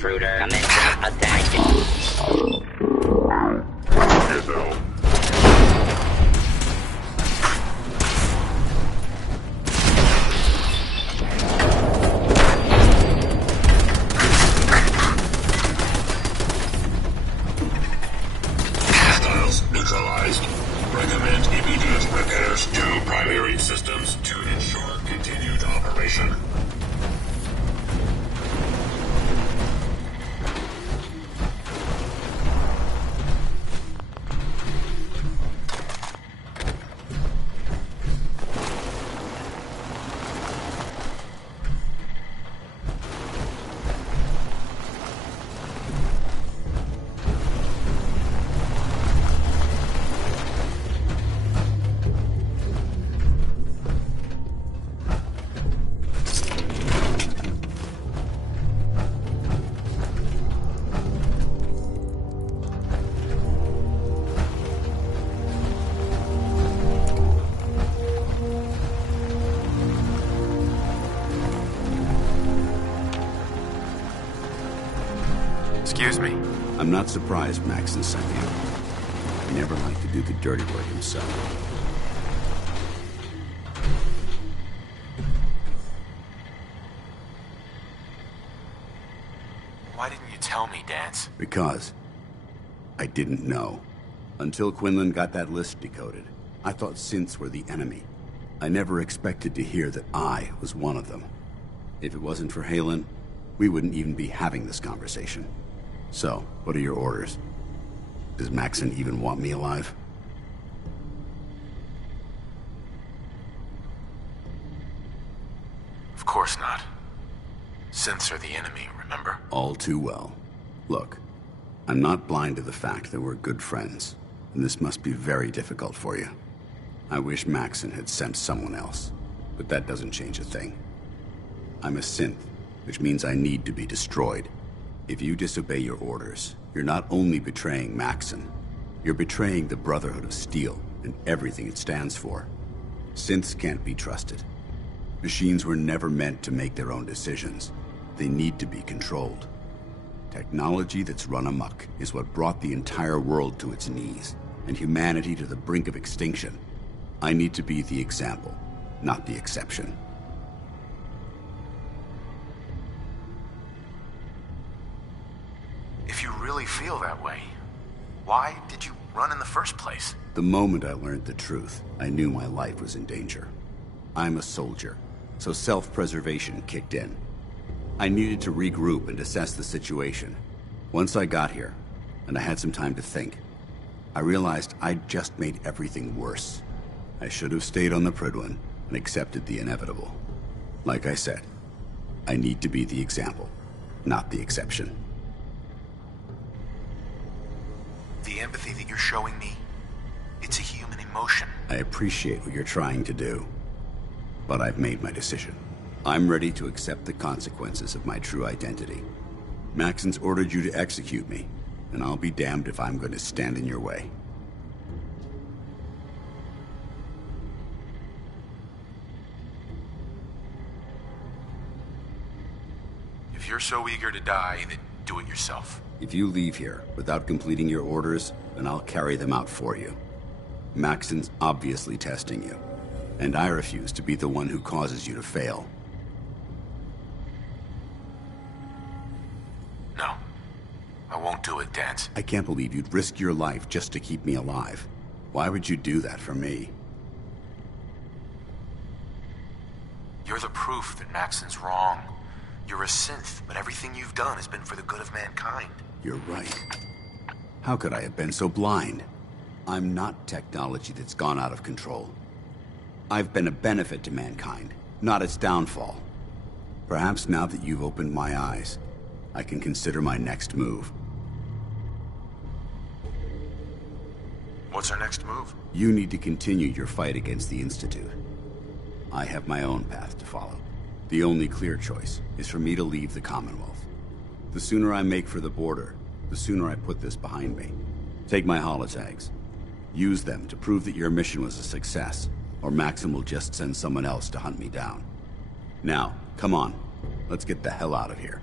intruder. Commencing attack. Hostiles neutralized. Recommend immediate repairs to primary systems to ensure continued operation. Excuse me. I'm not surprised Maxon sent you. He never liked to do the dirty work himself. Why didn't you tell me, Dance? Because I didn't know. Until Quinlan got that list decoded, I thought synths were the enemy. I never expected to hear that I was one of them. If it wasn't for Halen, we wouldn't even be having this conversation. So, what are your orders? Does Maxon even want me alive? Of course not. Synths are the enemy, remember? All too well. Look, I'm not blind to the fact that we're good friends, and this must be very difficult for you. I wish Maxon had sent someone else, but that doesn't change a thing. I'm a synth, which means I need to be destroyed. If you disobey your orders, you're not only betraying Maxon, you're betraying the Brotherhood of Steel and everything it stands for. Synths can't be trusted. Machines were never meant to make their own decisions. They need to be controlled. Technology that's run amok is what brought the entire world to its knees, and humanity to the brink of extinction. I need to be the example, not the exception. If you really feel that way, why did you run in the first place? The moment I learned the truth, I knew my life was in danger. I'm a soldier, so self-preservation kicked in. I needed to regroup and assess the situation. Once I got here, and I had some time to think, I realized I'd just made everything worse. I should have stayed on the Prydwen and accepted the inevitable. Like I said, I need to be the example, not the exception. The empathy that you're showing me, it's a human emotion. I appreciate what you're trying to do, but I've made my decision. I'm ready to accept the consequences of my true identity. Maxon's ordered you to execute me, and I'll be damned if I'm going to stand in your way. If you're so eager to die, then do it yourself. If you leave here without completing your orders, then I'll carry them out for you. Maxon's obviously testing you, and I refuse to be the one who causes you to fail. No. I won't do it, Dance. I can't believe you'd risk your life just to keep me alive. Why would you do that for me? You're the proof that Maxon's wrong. You're a synth, but everything you've done has been for the good of mankind. You're right. How could I have been so blind? I'm not technology that's gone out of control. I've been a benefit to mankind, not its downfall. Perhaps now that you've opened my eyes, I can consider my next move. What's our next move? You need to continue your fight against the Institute. I have my own path to follow. The only clear choice is for me to leave the Commonwealth. The sooner I make for the border, the sooner I put this behind me. Take my holotags. Use them to prove that your mission was a success, or Maxon will just send someone else to hunt me down. Now, come on. Let's get the hell out of here.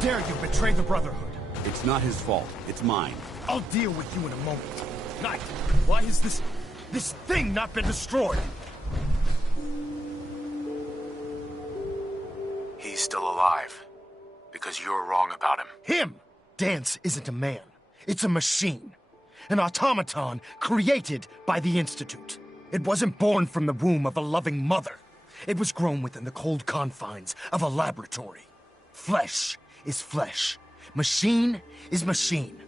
dare you betray the Brotherhood? It's not his fault. It's mine. I'll deal with you in a moment. Knight, why has this thing not been destroyed? He's still alive. Because you're wrong about him. Him! Dance isn't a man. It's a machine. An automaton created by the Institute. It wasn't born from the womb of a loving mother. It was grown within the cold confines of a laboratory. Flesh is flesh. Machine is machine.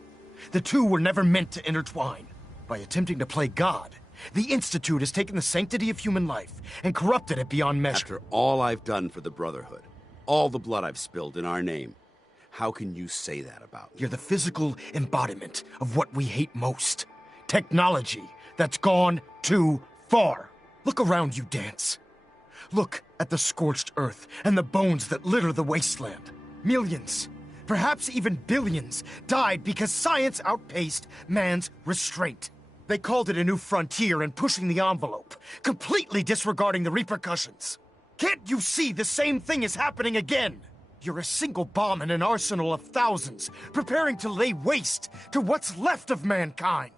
The two were never meant to intertwine. By attempting to play God, the Institute has taken the sanctity of human life and corrupted it beyond measure. After all I've done for the Brotherhood, all the blood I've spilled in our name, how can you say that about me? You're the physical embodiment of what we hate most. Technology that's gone too far. Look around you, Dance. Look at the scorched earth and the bones that litter the wasteland. Millions, perhaps even billions, died because science outpaced man's restraint. They called it a new frontier and pushing the envelope, completely disregarding the repercussions. Can't you see the same thing is happening again? You're a single bomb in an arsenal of thousands, preparing to lay waste to what's left of mankind.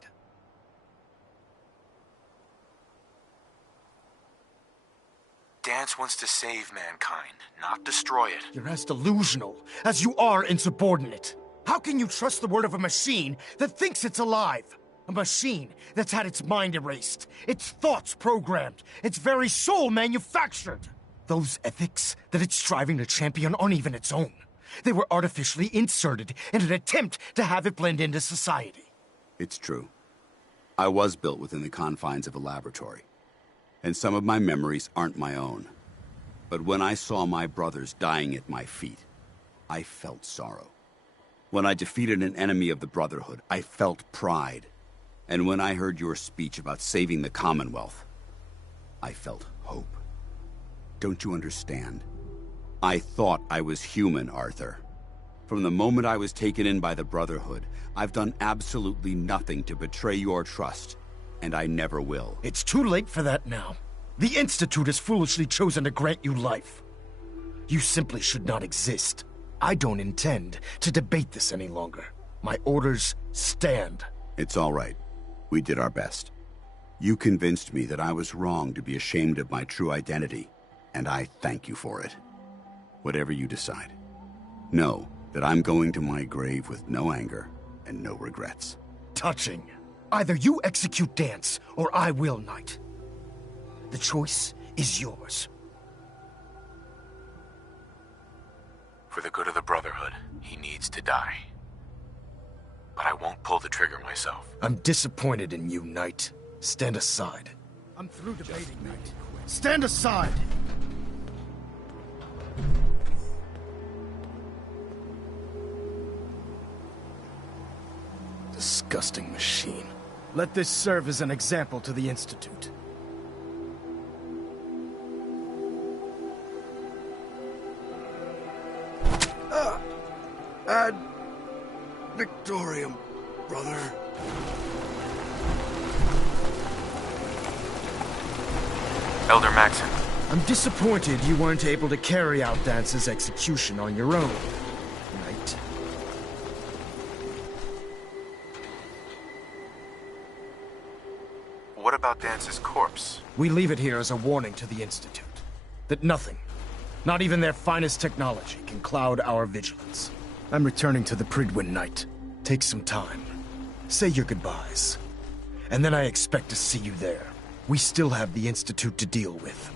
Dance wants to save mankind, not destroy it. You're as delusional as you are insubordinate. How can you trust the word of a machine that thinks it's alive? A machine that's had its mind erased, its thoughts programmed, its very soul manufactured. Those ethics that it's striving to champion aren't even its own. They were artificially inserted in an attempt to have it blend into society. It's true. I was built within the confines of a laboratory, and some of my memories aren't my own. But when I saw my brothers dying at my feet, I felt sorrow. When I defeated an enemy of the Brotherhood, I felt pride. And when I heard your speech about saving the Commonwealth, I felt hope. Don't you understand? I thought I was human, Arthur. From the moment I was taken in by the Brotherhood, I've done absolutely nothing to betray your trust, and I never will. It's too late for that now. The Institute has foolishly chosen to grant you life. You simply should not exist. I don't intend to debate this any longer. My orders stand. It's all right. We did our best. You convinced me that I was wrong to be ashamed of my true identity, and I thank you for it. Whatever you decide, know that I'm going to my grave with no anger and no regrets. Touching. Either you execute Dance, or I will, Knight. The choice is yours. For the good of the Brotherhood, he needs to die. But I won't pull the trigger myself. I'm disappointed in you, Knight. Stand aside. I'm through debating, Knight. Stand aside! Disgusting machine. Let this serve as an example to the Institute. Ad Victorium, brother. Elder Maxon. I'm disappointed you weren't able to carry out Dance's execution on your own, Knight. What about Dance's corpse? We leave it here as a warning to the Institute. That nothing, not even their finest technology, can cloud our vigilance. I'm returning to the Pridwin, Knight. Take some time. Say your goodbyes. And then I expect to see you there. We still have the Institute to deal with.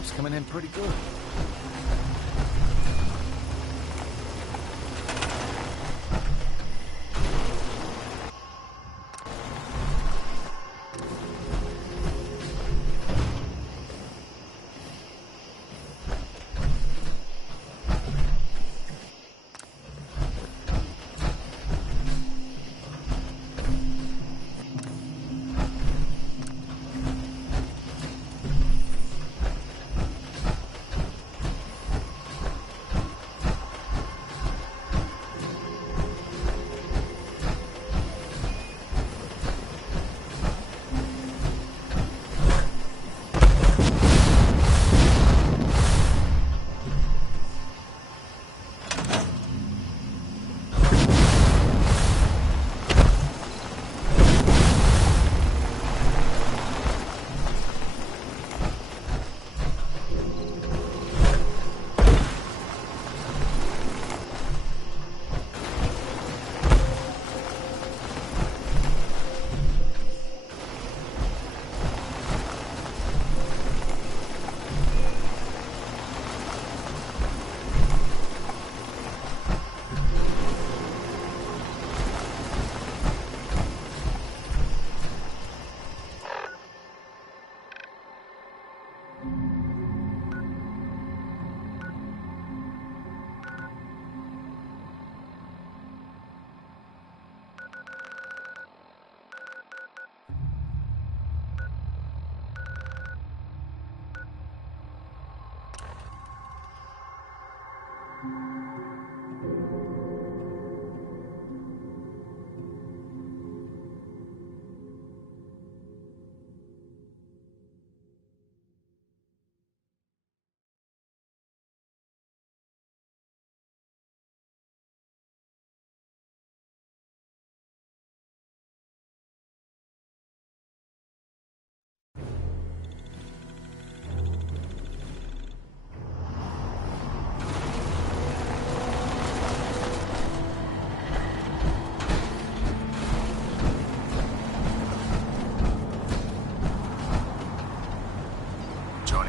job's coming in pretty good.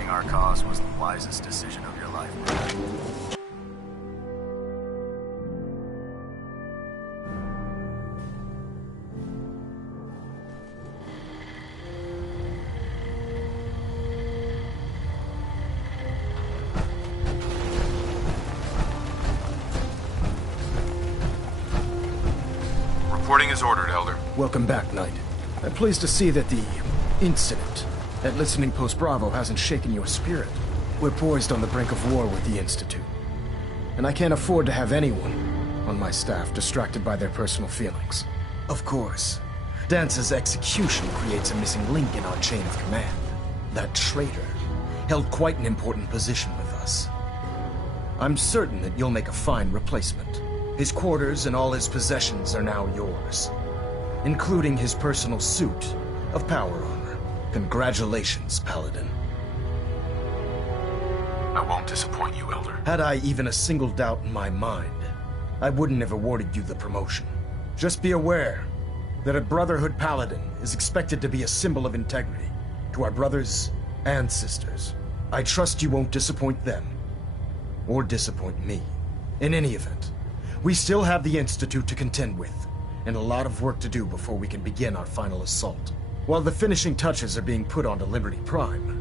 Our cause was the wisest decision of your life, Brad. Reporting is ordered, Elder. Welcome back, Knight. I'm pleased to see that the incident at Listening Post Bravo hasn't shaken your spirit. We're poised on the brink of war with the Institute. And I can't afford to have anyone on my staff distracted by their personal feelings. Of course, Dance's execution creates a missing link in our chain of command. That traitor held quite an important position with us. I'm certain that you'll make a fine replacement. His quarters and all his possessions are now yours, including his personal suit of power armor. Congratulations, Paladin. I won't disappoint you, Elder. Had I even a single doubt in my mind, I wouldn't have awarded you the promotion. Just be aware that a Brotherhood Paladin is expected to be a symbol of integrity to our brothers and sisters. I trust you won't disappoint them, or disappoint me. In any event, we still have the Institute to contend with, and a lot of work to do before we can begin our final assault. While the finishing touches are being put onto Liberty Prime,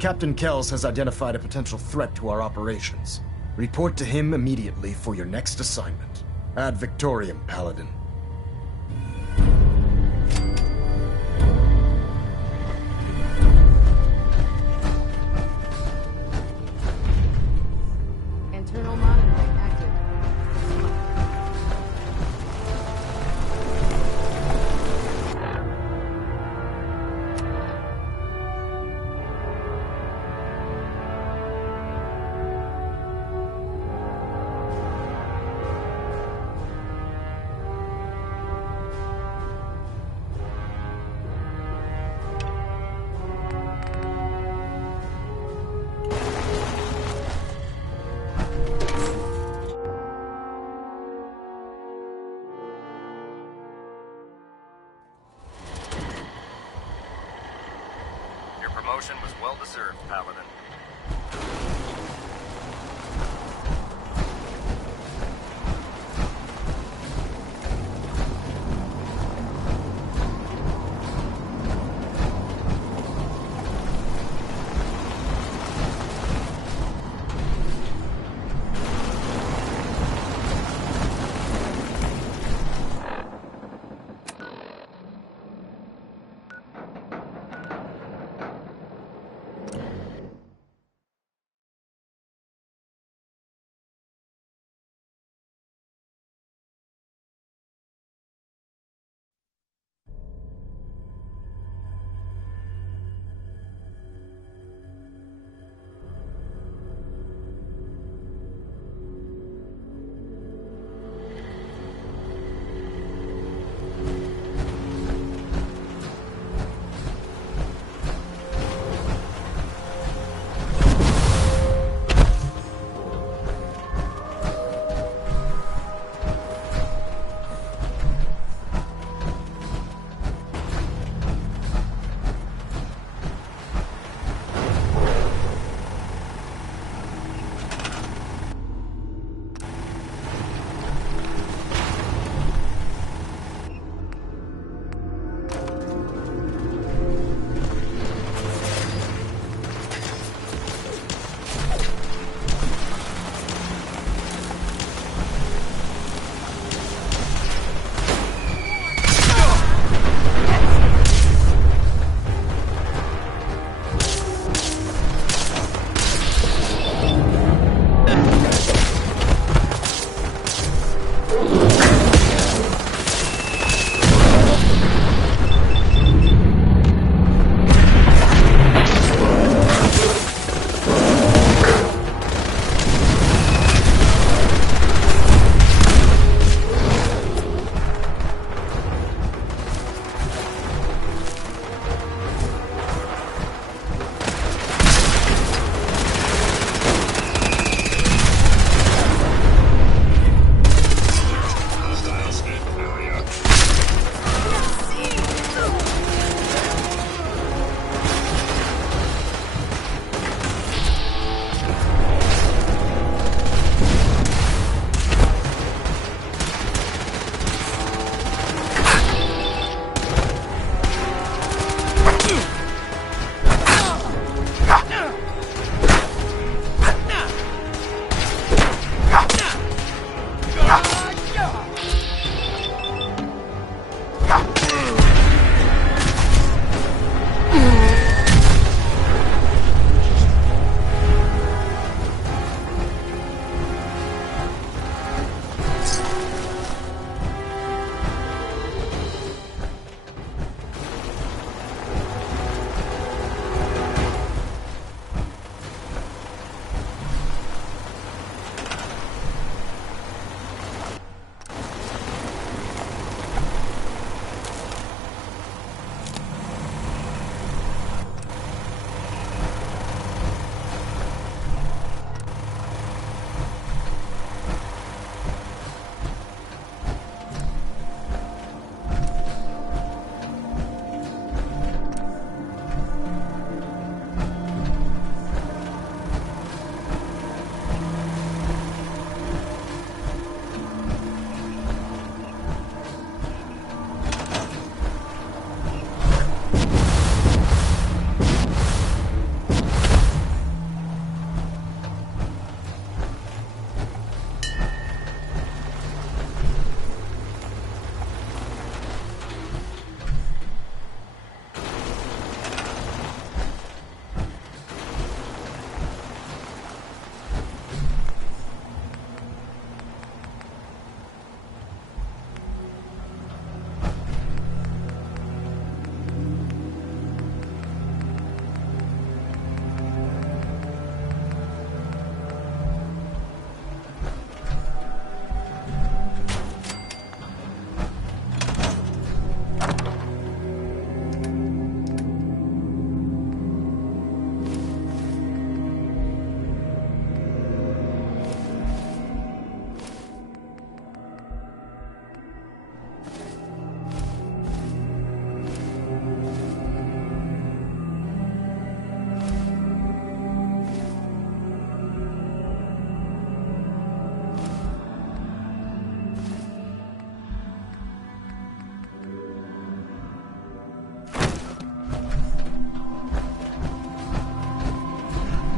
Captain Kells has identified a potential threat to our operations. Report to him immediately for your next assignment. Ad Victoriam, Paladin. Internal monitoring active. Promotion was well deserved, Paladin.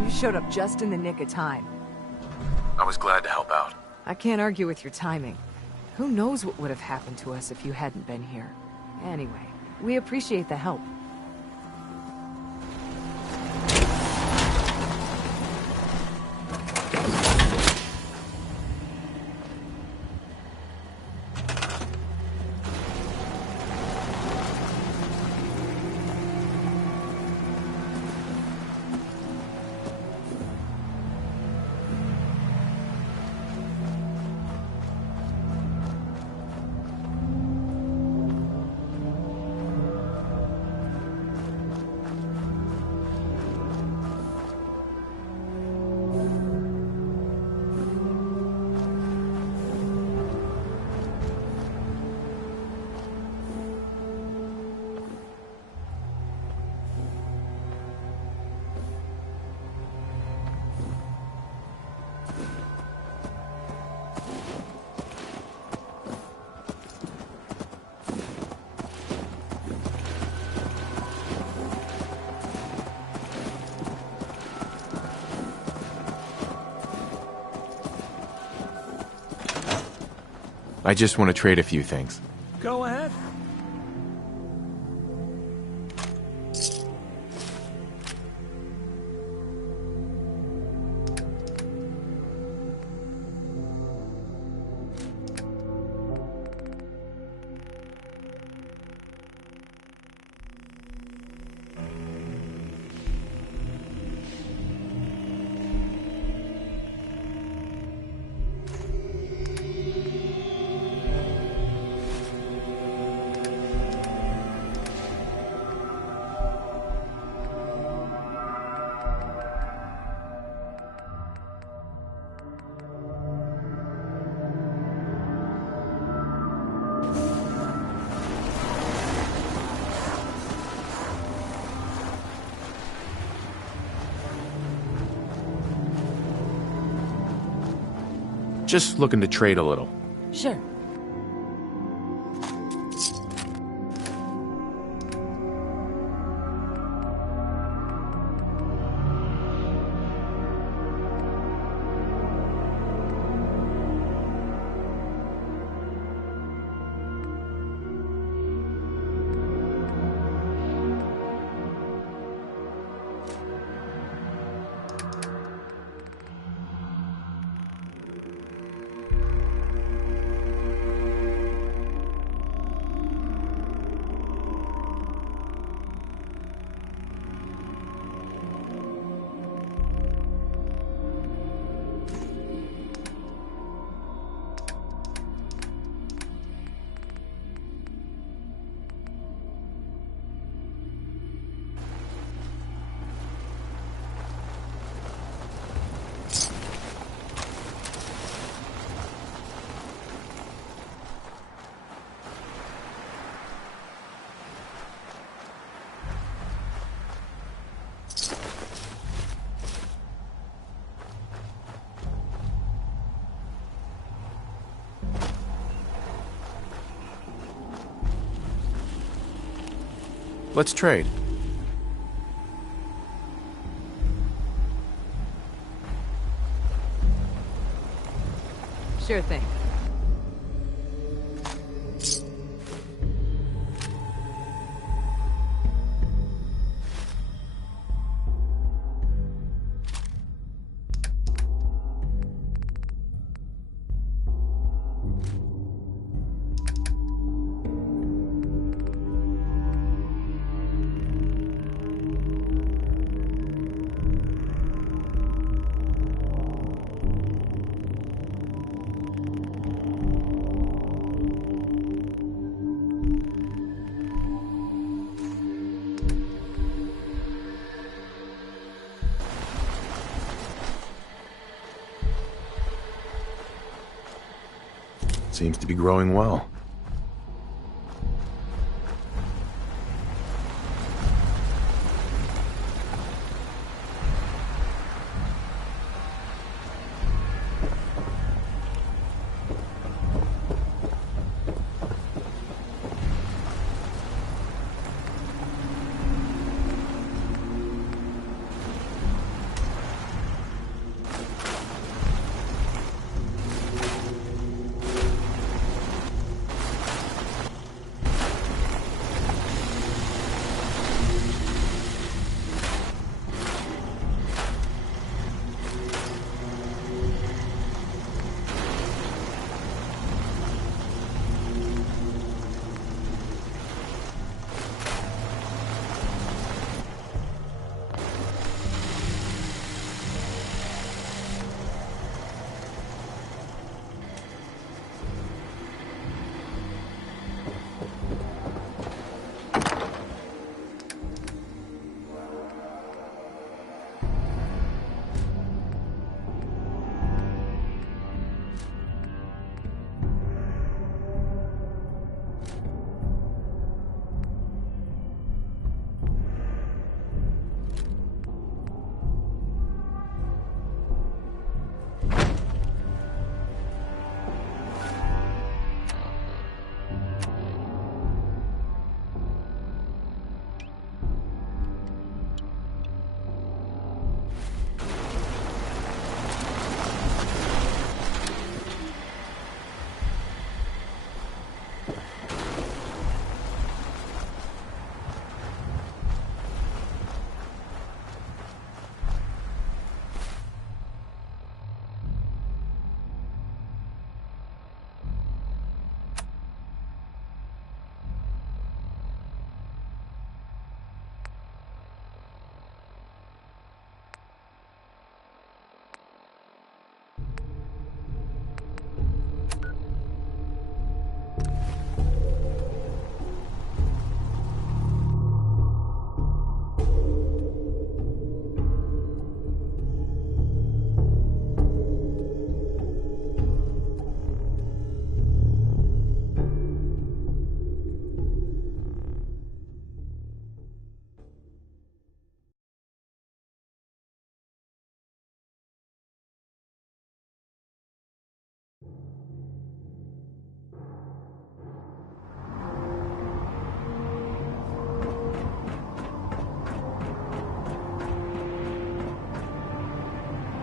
You showed up just in the nick of time. I was glad to help out. I can't argue with your timing. Who knows what would have happened to us if you hadn't been here. Anyway, we appreciate the help. I just want to trade a few things. Go ahead. Just looking to trade a little. Sure. Let's trade. Sure thing. Seems to be growing well.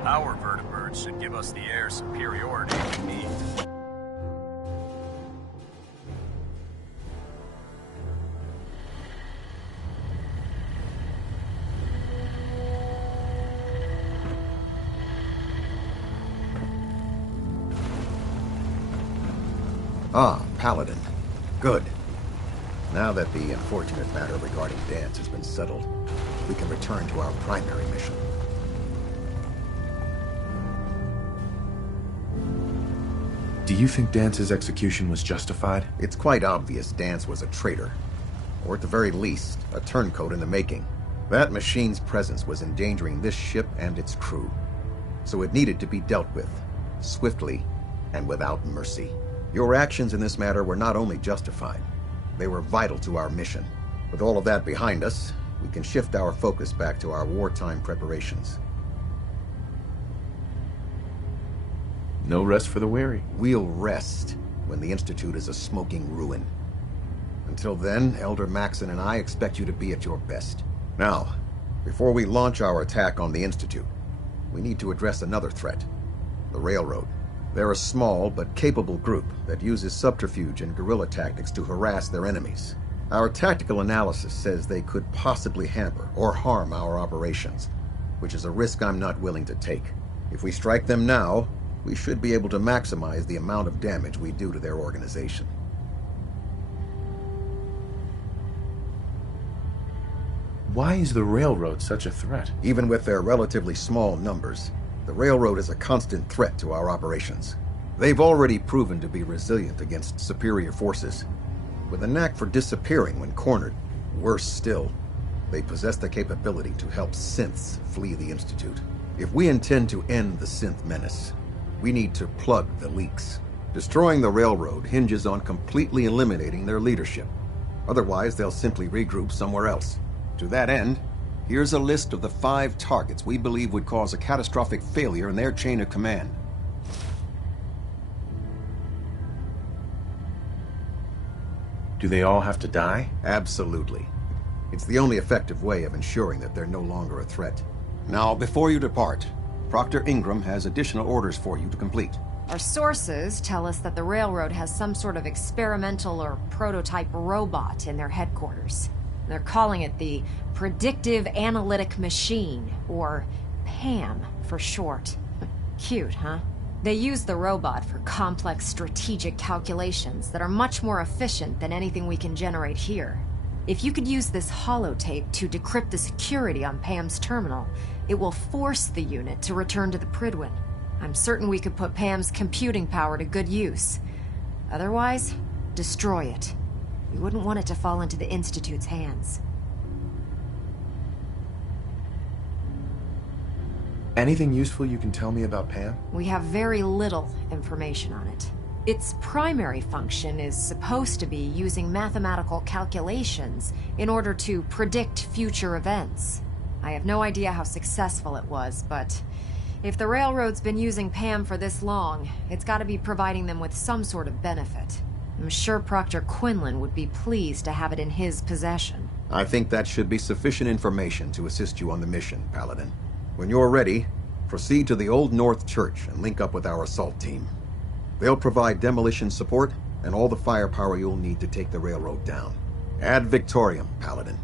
Our vertebrates should give us the air superiority we need. Ah, Paladin. Good. Now that the unfortunate matter regarding Dance has been settled, we can return to our primary mission. Do you think Dance's execution was justified? It's quite obvious Dance was a traitor. Or at the very least, a turncoat in the making. That machine's presence was endangering this ship and its crew. So it needed to be dealt with, swiftly and without mercy. Your actions in this matter were not only justified, they were vital to our mission. With all of that behind us, we can shift our focus back to our wartime preparations. No rest for the weary. We'll rest when the Institute is a smoking ruin. Until then, Elder Maxon and I expect you to be at your best. Now, before we launch our attack on the Institute, we need to address another threat: the Railroad. They're a small but capable group that uses subterfuge and guerrilla tactics to harass their enemies. Our tactical analysis says they could possibly hamper or harm our operations, which is a risk I'm not willing to take. If we strike them now, we should be able to maximize the amount of damage we do to their organization. Why is the Railroad such a threat? Even with their relatively small numbers, the Railroad is a constant threat to our operations. They've already proven to be resilient against superior forces, with a knack for disappearing when cornered. Worse still, they possess the capability to help synths flee the Institute. If we intend to end the synth menace, we need to plug the leaks. Destroying the Railroad hinges on completely eliminating their leadership. Otherwise, they'll simply regroup somewhere else. To that end, here's a list of the 5 targets we believe would cause a catastrophic failure in their chain of command. Do they all have to die? Absolutely. It's the only effective way of ensuring that they're no longer a threat. Now, before you depart, Proctor Ingram has additional orders for you to complete. Our sources tell us that the Railroad has some sort of experimental or prototype robot in their headquarters. They're calling it the Predictive Analytic Machine, or PAM for short. Cute, huh? They use the robot for complex strategic calculations that are much more efficient than anything we can generate here. If you could use this holotape to decrypt the security on PAM's terminal, it will force the unit to return to the Pridwin. I'm certain we could put PAM's computing power to good use. Otherwise, destroy it. We wouldn't want it to fall into the Institute's hands. Anything useful you can tell me about Pam? We have very little information on it. Its primary function is supposed to be using mathematical calculations in order to predict future events. I have no idea how successful it was, but if the Railroad's been using Pam for this long, it's got to be providing them with some sort of benefit. I'm sure Proctor Quinlan would be pleased to have it in his possession. I think that should be sufficient information to assist you on the mission, Paladin. When you're ready, proceed to the Old North Church and link up with our assault team. They'll provide demolition support and all the firepower you'll need to take the Railroad down. Ad Victoriam, Paladin.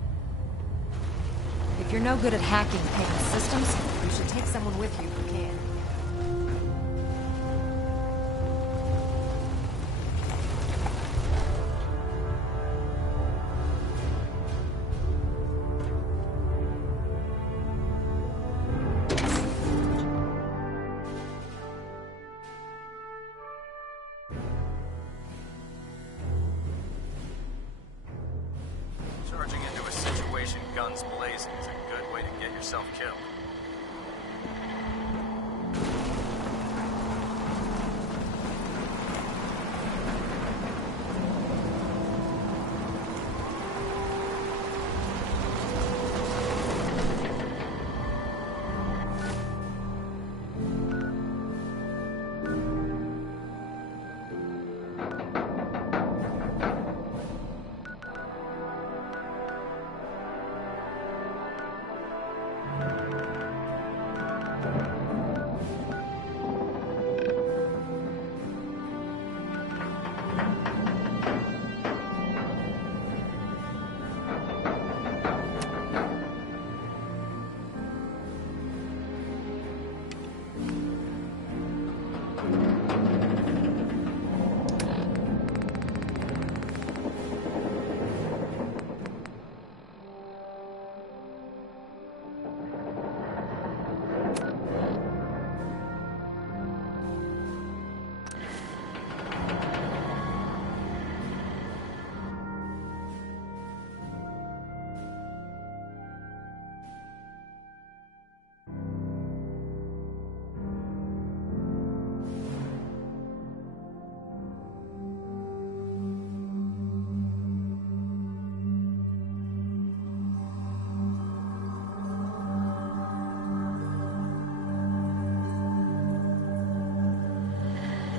If you're no good at hacking Pam's systems, you should take someone with you who can. Charging into a situation guns blazing is a good way to get yourself killed.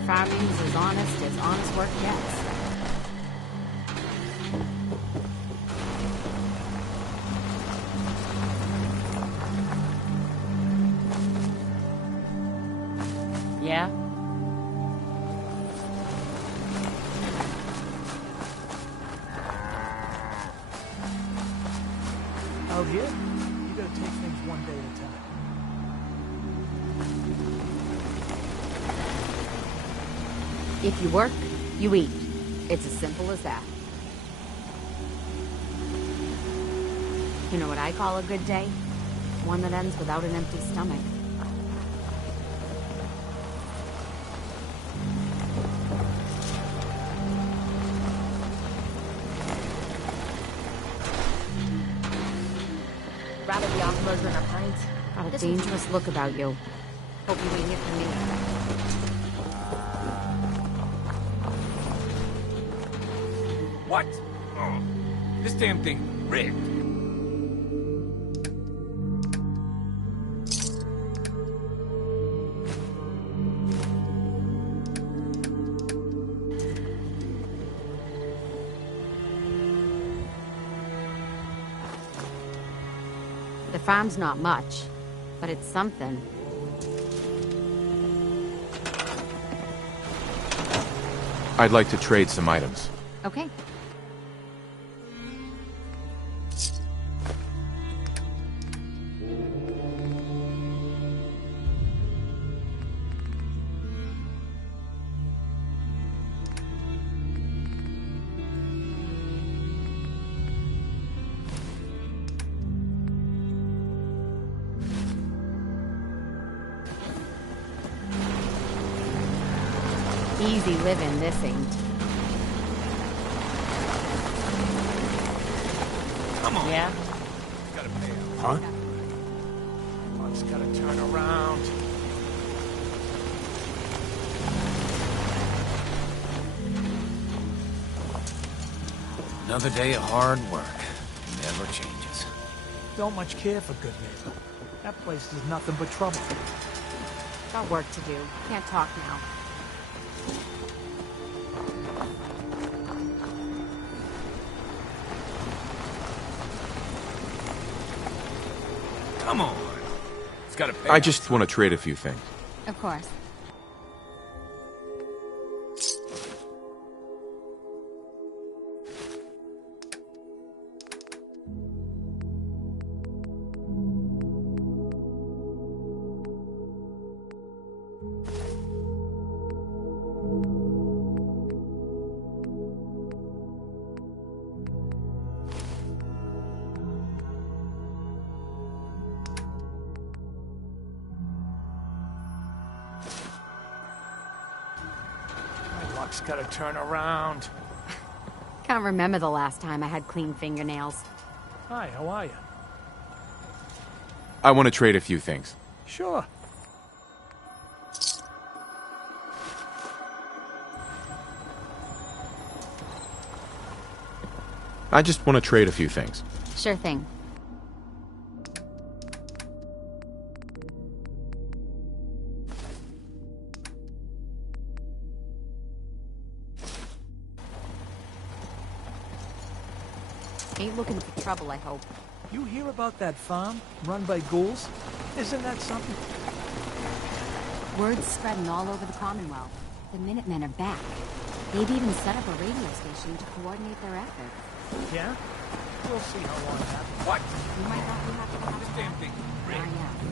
Farming's as honest work gets. Yeah? Out here, you gotta take things one day at a time. If you work, you eat. It's as simple as that. You know what I call a good day? One that ends without an empty stomach. Rather be off murdering our pines. Got a dangerous look about you. Hope you ain't here for me. What? Oh, this damn thing rigged. The farm's not much, but it's something. I'd like to trade some items. Okay. Easy living, this ain't. Come on. Yeah? Gotta pay out. Huh? Luck's gotta turn around. Another day of hard work. Never changes. Don't much care for good neighbor. That place is nothing but trouble. Got work to do. Can't talk now. Come on. It's gotta pay I out. just want to trade a few things. Of course. My luck's gotta turn around. Can't remember the last time I had clean fingernails. Hi, how are you? I want to trade a few things. Sure. I just want to trade a few things. Sure thing. Ain't looking for trouble, I hope. You hear about that farm run by ghouls? Isn't that something? Word's spreading all over the Commonwealth. The Minutemen are back. They've even set up a radio station to coordinate their efforts. Yeah? We'll see how long it happens. What? You might not have to have This it damn back. thing I rigged. know.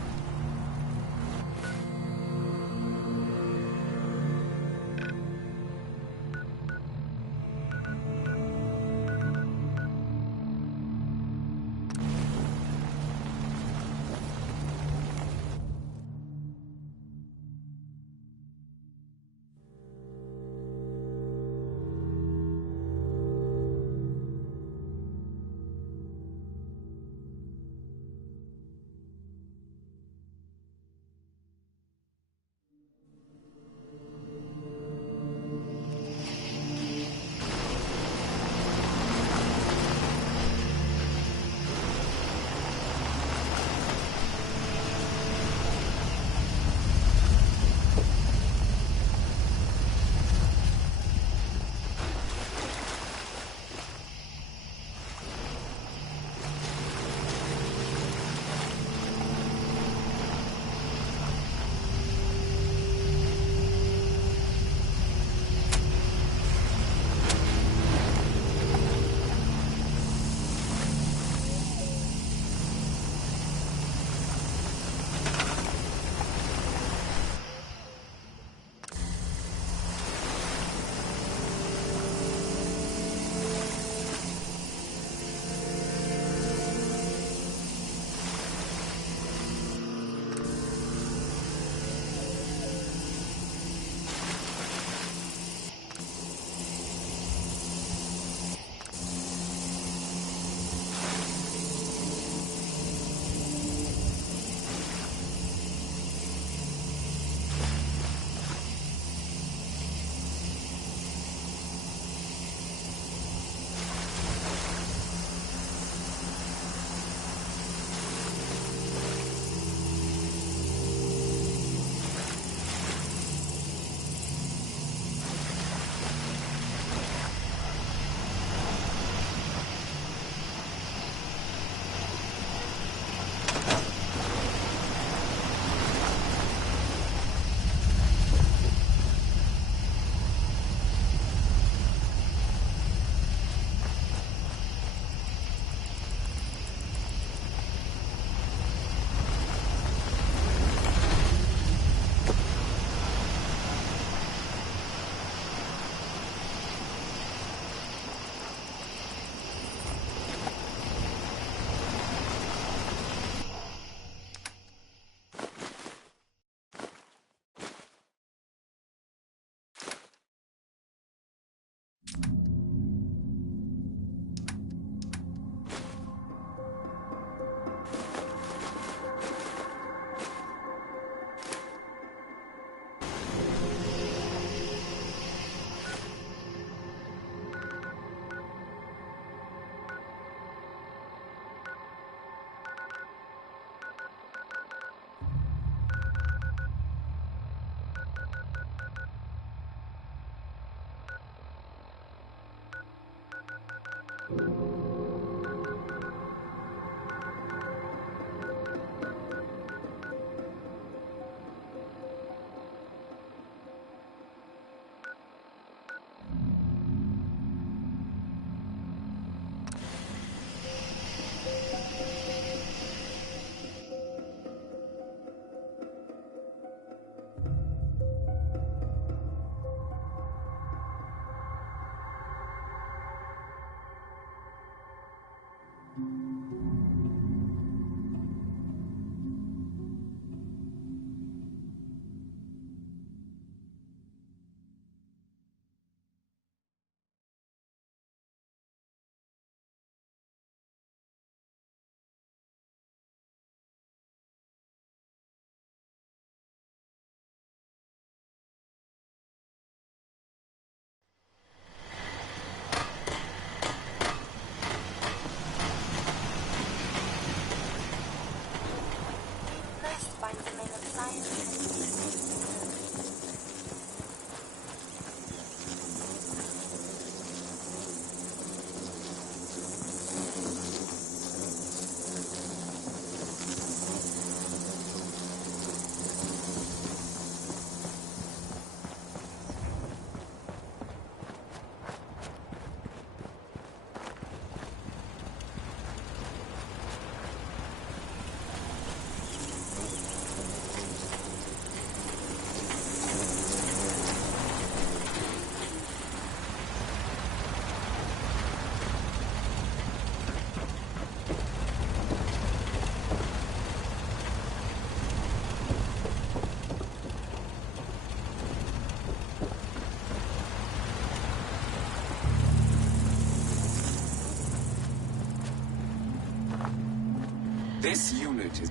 This unit is...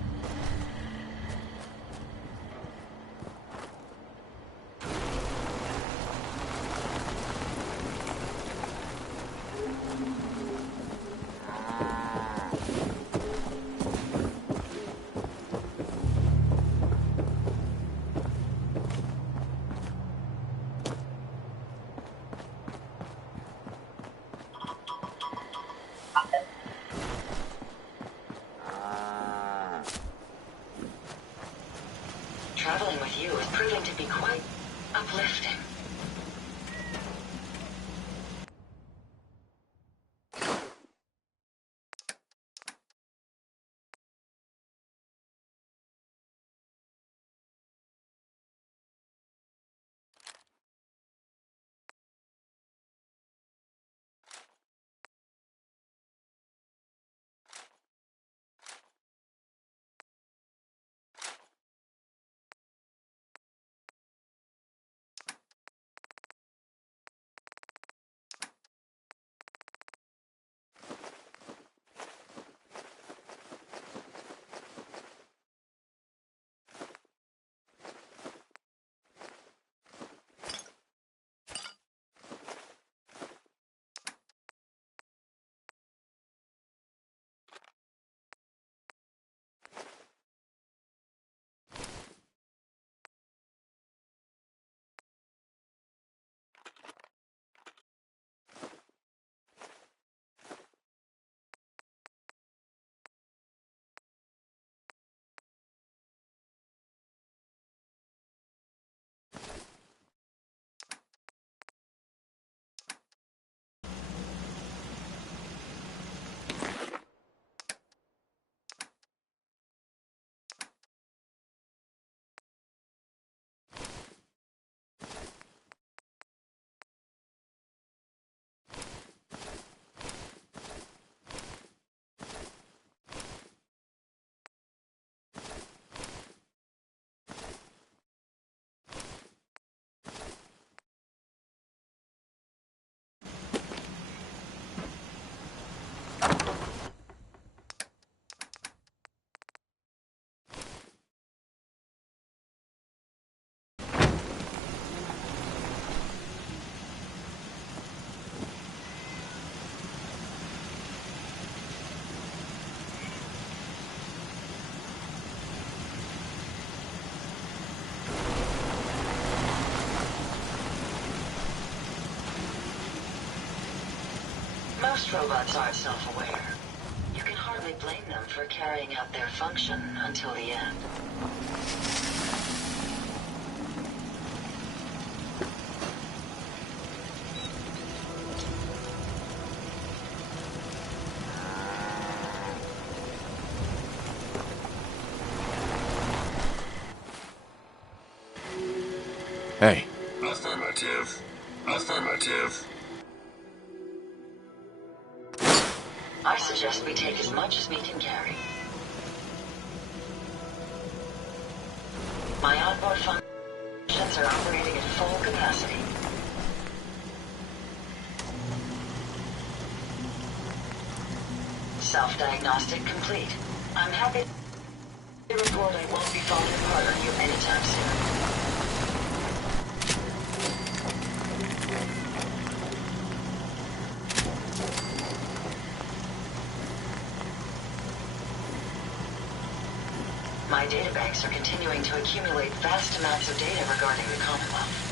Traveling with you is proving to be quite uplifting. Most robots aren't self-aware. You can hardly blame them for carrying out their function until the end. Hey. Affirmative. Affirmative. I suggest we take as much as we can carry. My onboard functions are operating at full capacity. Self-diagnostic complete. I'm happy to report I won't be falling apart on you anytime soon. My databanks are continuing to accumulate vast amounts of data regarding the Commonwealth.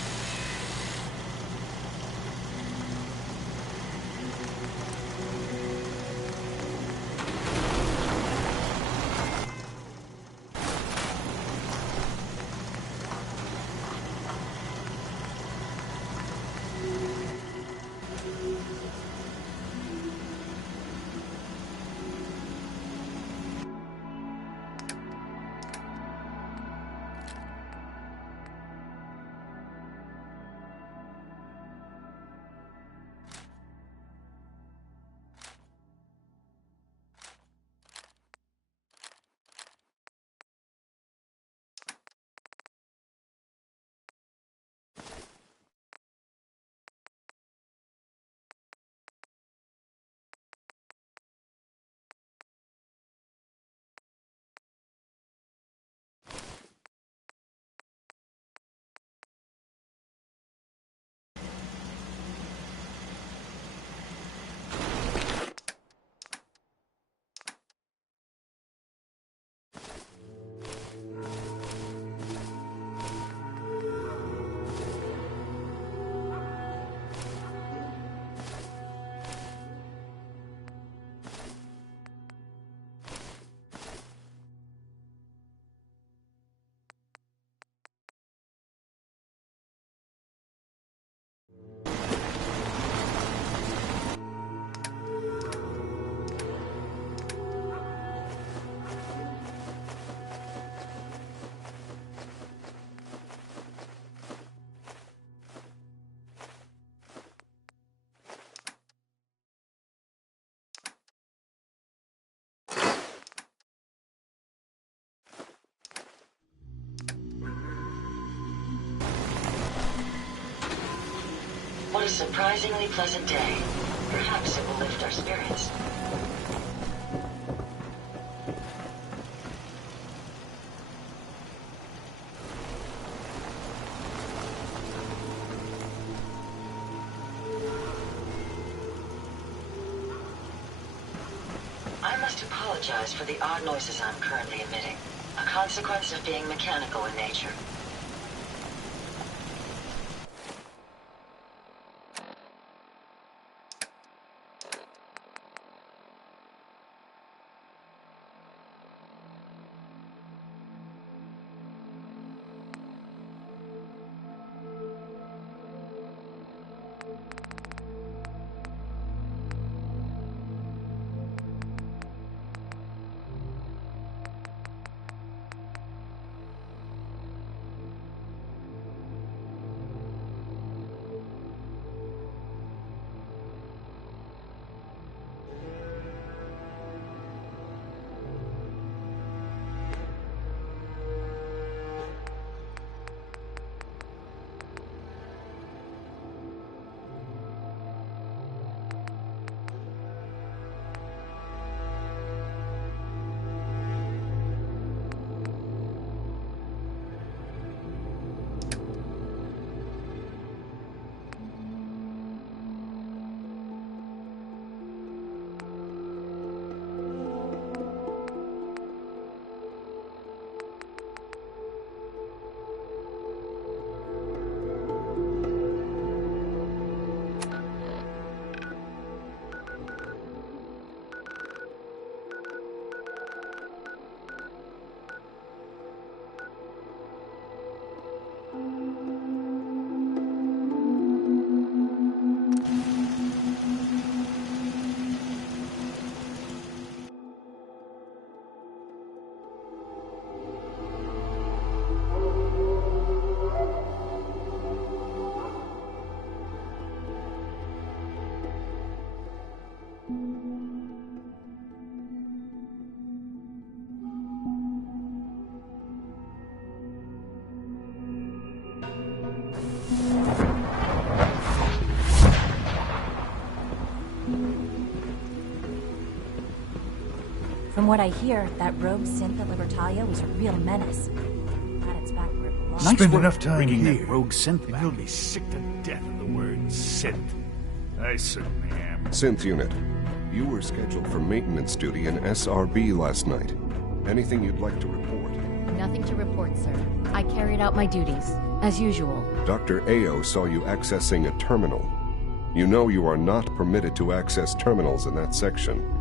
What a surprisingly pleasant day. Perhaps it will lift our spirits. I must apologize for the odd noises I'm currently emitting, a consequence of being mechanical in nature. From what I hear, that rogue synth at Libertalia was a real menace. Glad it's back where it belongs. Spend enough time here. That rogue synth and you'll be sick to death of the word synth. I certainly am. Synth unit, you were scheduled for maintenance duty in SRB last night. Anything you'd like to report? Nothing to report, sir. I carried out my duties, as usual. Dr. Ao saw you accessing a terminal. You know you are not permitted to access terminals in that section.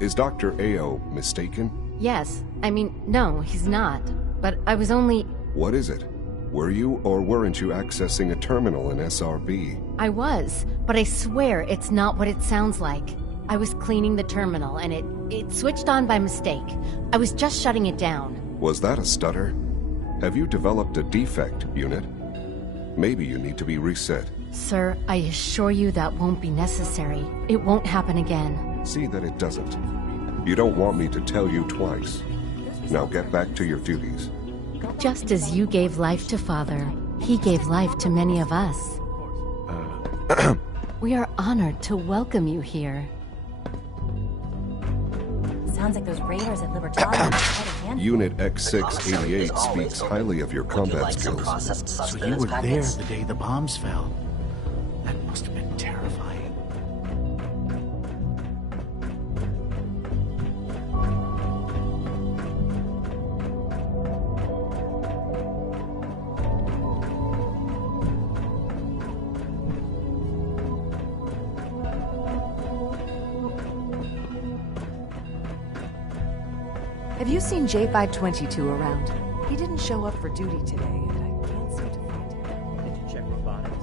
Is Dr. Ao mistaken? Yes. I mean, no, he's not. But I was only... What is it? Were you or weren't you accessing a terminal in SRB? I was, but I swear it's not what it sounds like. I was cleaning the terminal, and it switched on by mistake. I was just shutting it down. Was that a stutter? Have you developed a defect, unit? Maybe you need to be reset. Sir, I assure you that won't be necessary. It won't happen again. See that it doesn't. You don't want me to tell you twice. Now get back to your duties. Just as you gave life to Father, he gave life to many of us. We are honored to welcome you here. Sounds like those raiders at Libertalia. Unit X688 speaks highly of your combat skills. So you were there the day the bombs fell. That must have been terrifying. Have you seen J522 around? He didn't show up for duty today, and I can't seem to find him. Did you check robotics?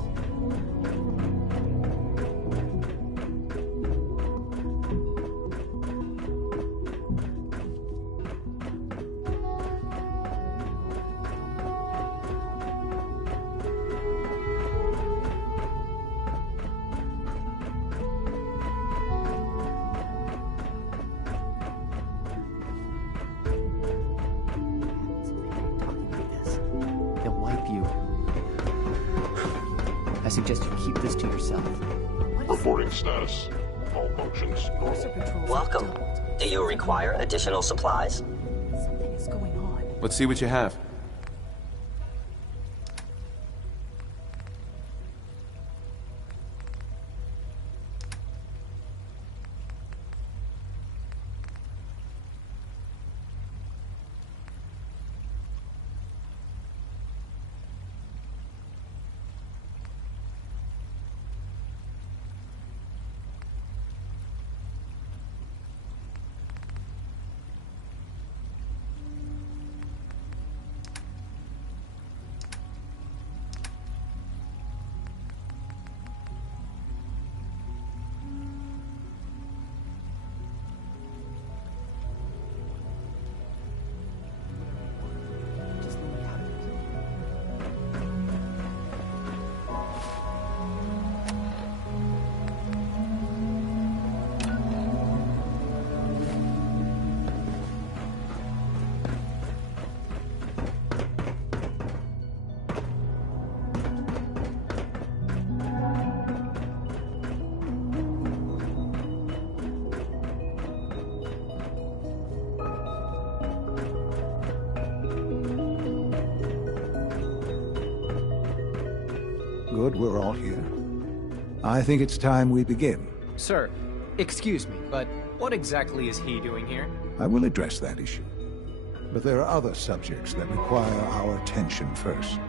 I suggest you keep this to yourself. Reporting status. All functions normal. Welcome. Do you require additional supplies? Something is going on. Let's see what you have. Good, we're all here. I think it's time we begin. Sir, excuse me, but what exactly is he doing here? I will address that issue. But there are other subjects that require our attention first.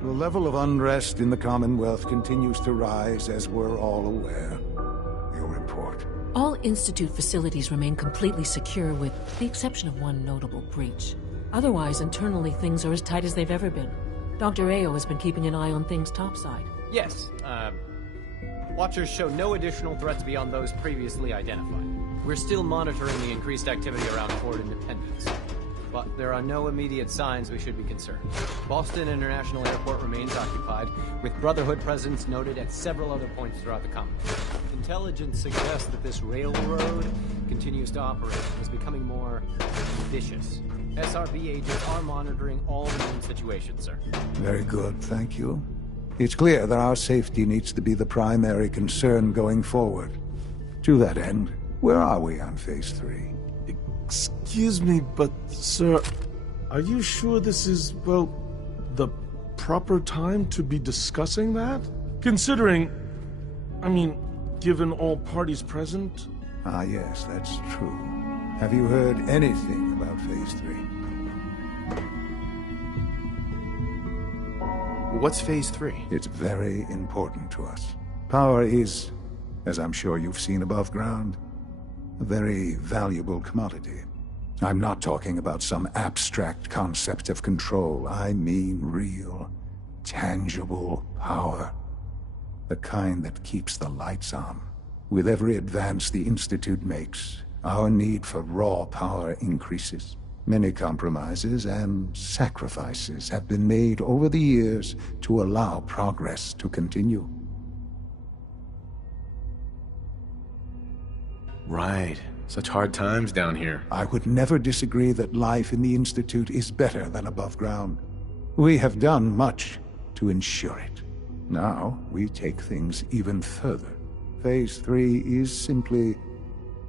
The level of unrest in the Commonwealth continues to rise, as we're all aware. Your report. All Institute facilities remain completely secure with the exception of one notable breach. Otherwise, internally, things are as tight as they've ever been. Dr. Ao has been keeping an eye on things topside. Yes, Watchers show no additional threats beyond those previously identified. We're still monitoring the increased activity around Fort Independence, but there are no immediate signs we should be concerned. Boston International Airport remains occupied, with Brotherhood presence noted at several other points throughout the Commonwealth. Intelligence suggests that this railroad continues to operate and is becoming more vicious. SRB agents are monitoring all known situations, sir. Very good, thank you. It's clear that our safety needs to be the primary concern going forward. To that end, where are we on Phase 3? Excuse me, but sir, are you sure this is, well, the proper time to be discussing that? Considering, I mean, given all parties present? Ah, yes, that's true. Have you heard anything about Phase 3? What's Phase 3? It's very important to us. Power is, as I'm sure you've seen above ground, a very valuable commodity. I'm not talking about some abstract concept of control. I mean real, tangible power. The kind that keeps the lights on. With every advance the Institute makes, our need for raw power increases. Many compromises and sacrifices have been made over the years to allow progress to continue. Right. Such hard times down here. I would never disagree that life in the Institute is better than above ground. We have done much to ensure it. Now, we take things even further. Phase 3 is simply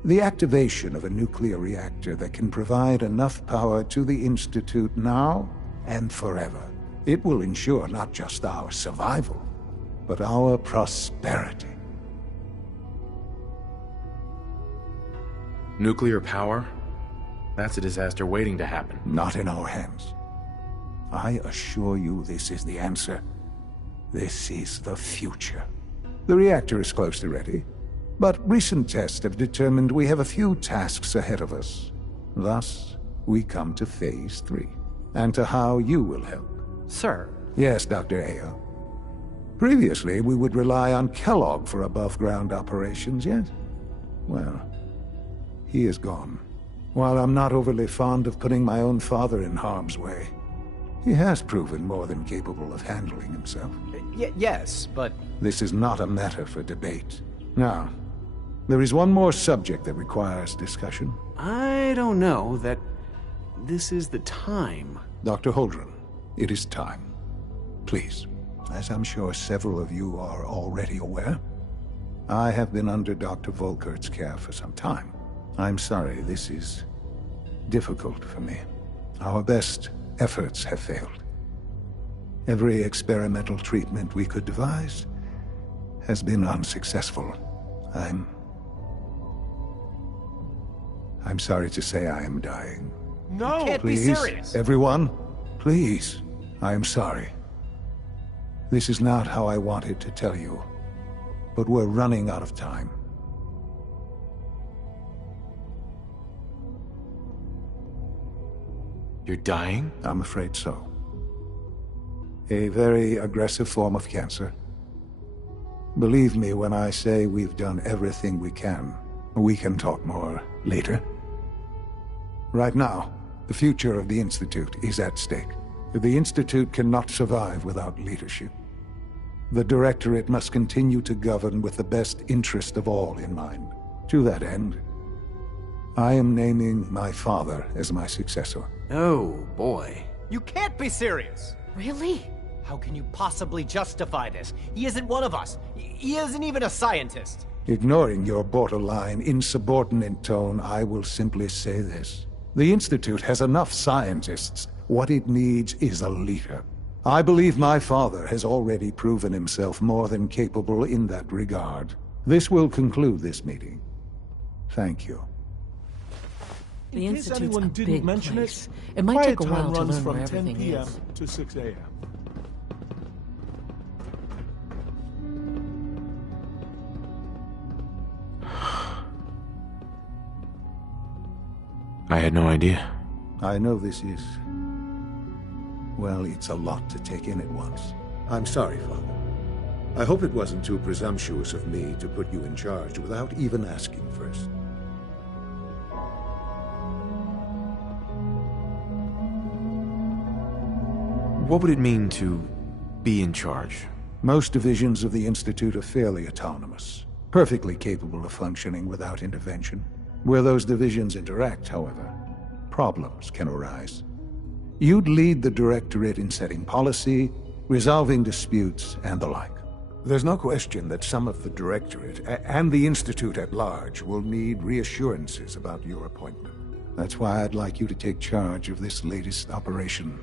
the activation of a nuclear reactor that can provide enough power to the Institute now and forever. It will ensure not just our survival, but our prosperity. Nuclear power? That's a disaster waiting to happen. Not in our hands. I assure you this is the answer. This is the future. The reactor is close to ready, but recent tests have determined we have a few tasks ahead of us. Thus, we come to Phase 3, and to how you will help. Sir? Yes, Dr. Ayo. Previously, we would rely on Kellogg for above-ground operations, yet? Well, he is gone. While I'm not overly fond of putting my own father in harm's way, he has proven more than capable of handling himself. Yes, but... This is not a matter for debate. Now, there is one more subject that requires discussion. I don't know that this is the time. Dr. Holdren, it is time. Please, as I'm sure several of you are already aware, I have been under Dr. Volkert's care for some time. I'm sorry, this is difficult for me. Our best efforts have failed. Every experimental treatment we could devise has been unsuccessful. I'm sorry to say I am dying. No! You can't Please, be serious! Everyone, please, I am sorry. This is not how I wanted to tell you, but we're running out of time. You're dying? I'm afraid so. A very aggressive form of cancer. Believe me when I say we've done everything we can. We can talk more later. Right now, the future of the Institute is at stake. The Institute cannot survive without leadership. The Directorate must continue to govern with the best interest of all in mind. To that end, I am naming my father as my successor. Oh, boy. You can't be serious! Really? How can you possibly justify this? He isn't one of us. He isn't even a scientist. Ignoring your borderline, insubordinate tone, I will simply say this. The Institute has enough scientists. What it needs is a leader. I believe my father has already proven himself more than capable in that regard. This will conclude this meeting. Thank you. The In case Institute's anyone a didn't big mention place. it, It might quiet take a time while to runs learn from where 10 everything p.m. is. to 6 a.m. I had no idea. I know this is... well, it's a lot to take in at once. I'm sorry, Father. I hope it wasn't too presumptuous of me to put you in charge without even asking first. What would it mean to be in charge? Most divisions of the Institute are fairly autonomous, perfectly capable of functioning without intervention. Where those divisions interact, however, problems can arise. You'd lead the Directorate in setting policy, resolving disputes, and the like. There's no question that some of the Directorate, and the Institute at large, will need reassurances about your appointment. That's why I'd like you to take charge of this latest operation.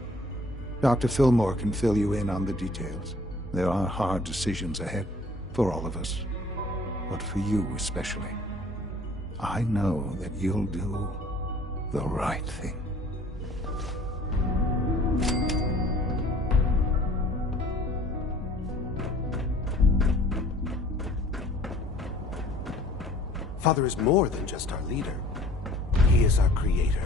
Dr. Fillmore can fill you in on the details. There are hard decisions ahead, for all of us. But for you especially. I know that you'll do the right thing. Father is more than just our leader. He is our creator.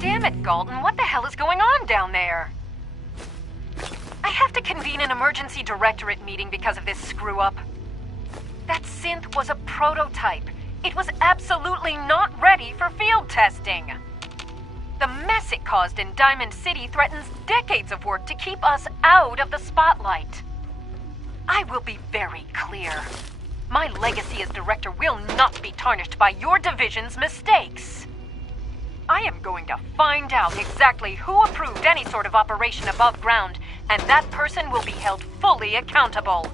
Damn it, Galton, what the hell is going on down there? I have to convene an emergency directorate meeting because of this screw-up. That synth was a prototype. It was absolutely not ready for field testing. The mess it caused in Diamond City threatens decades of work to keep us out of the spotlight. I will be very clear. My legacy as director will not be tarnished by your division's mistakes. I am going to find out exactly who approved any sort of operation above ground, and that person will be held fully accountable.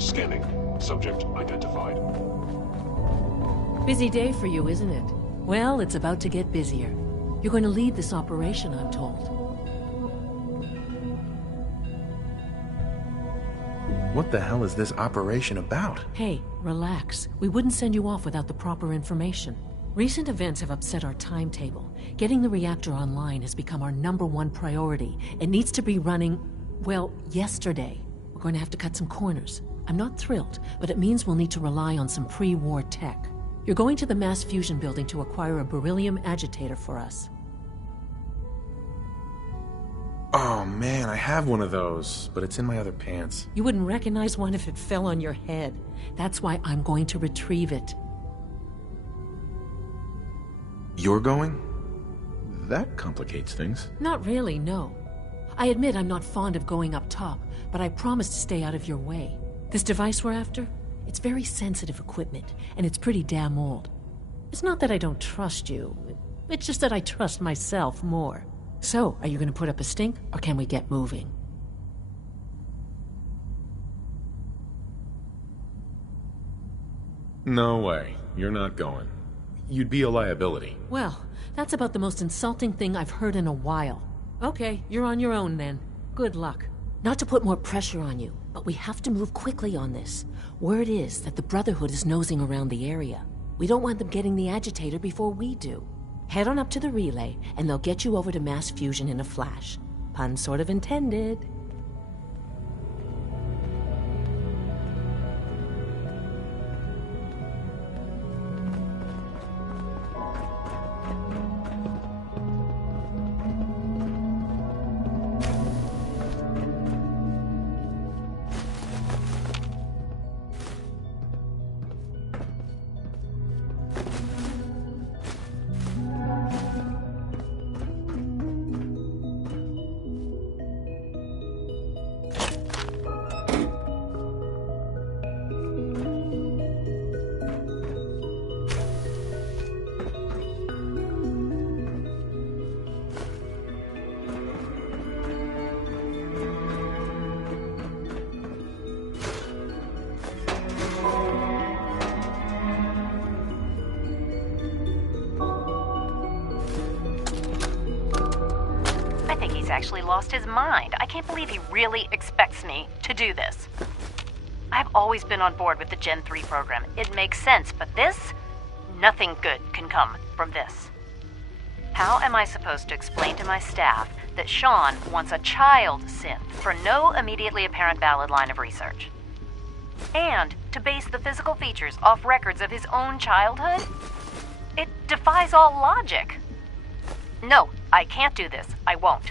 Scanning. Subject identified. Busy day for you, isn't it? Well, it's about to get busier. You're going to lead this operation, I'm told. What the hell is this operation about? Hey, relax. We wouldn't send you off without the proper information. Recent events have upset our timetable. Getting the reactor online has become our #1 priority. It needs to be running, well, yesterday. We're going to have to cut some corners. I'm not thrilled, but it means we'll need to rely on some pre-war tech. You're going to the mass fusion building to acquire a beryllium agitator for us. Oh man, I have one of those, but it's in my other pants. You wouldn't recognize one if it fell on your head. That's why I'm going to retrieve it. You're going? That complicates things. Not really, no. I admit I'm not fond of going up top, but I promise to stay out of your way. This device we're after? It's very sensitive equipment, and it's pretty damn old. It's not that I don't trust you. It's just that I trust myself more. So, are you going to put up a stink, or can we get moving? No way. You're not going. You'd be a liability. Well, that's about the most insulting thing I've heard in a while. Okay, you're on your own then. Good luck. Not to put more pressure on you, but we have to move quickly on this. Word is that the Brotherhood is nosing around the area. We don't want them getting the agitator before we do. Head on up to the relay, and they'll get you over to mass fusion in a flash. Pun sort of intended. Actually lost his mind. I can't believe he really expects me to do this. I've always been on board with the Gen 3 program. It makes sense, but this? Nothing good can come from this. How am I supposed to explain to my staff that Sean wants a child synth for no immediately apparent valid line of research? And to base the physical features off records of his own childhood? It defies all logic. No, I can't do this. I won't.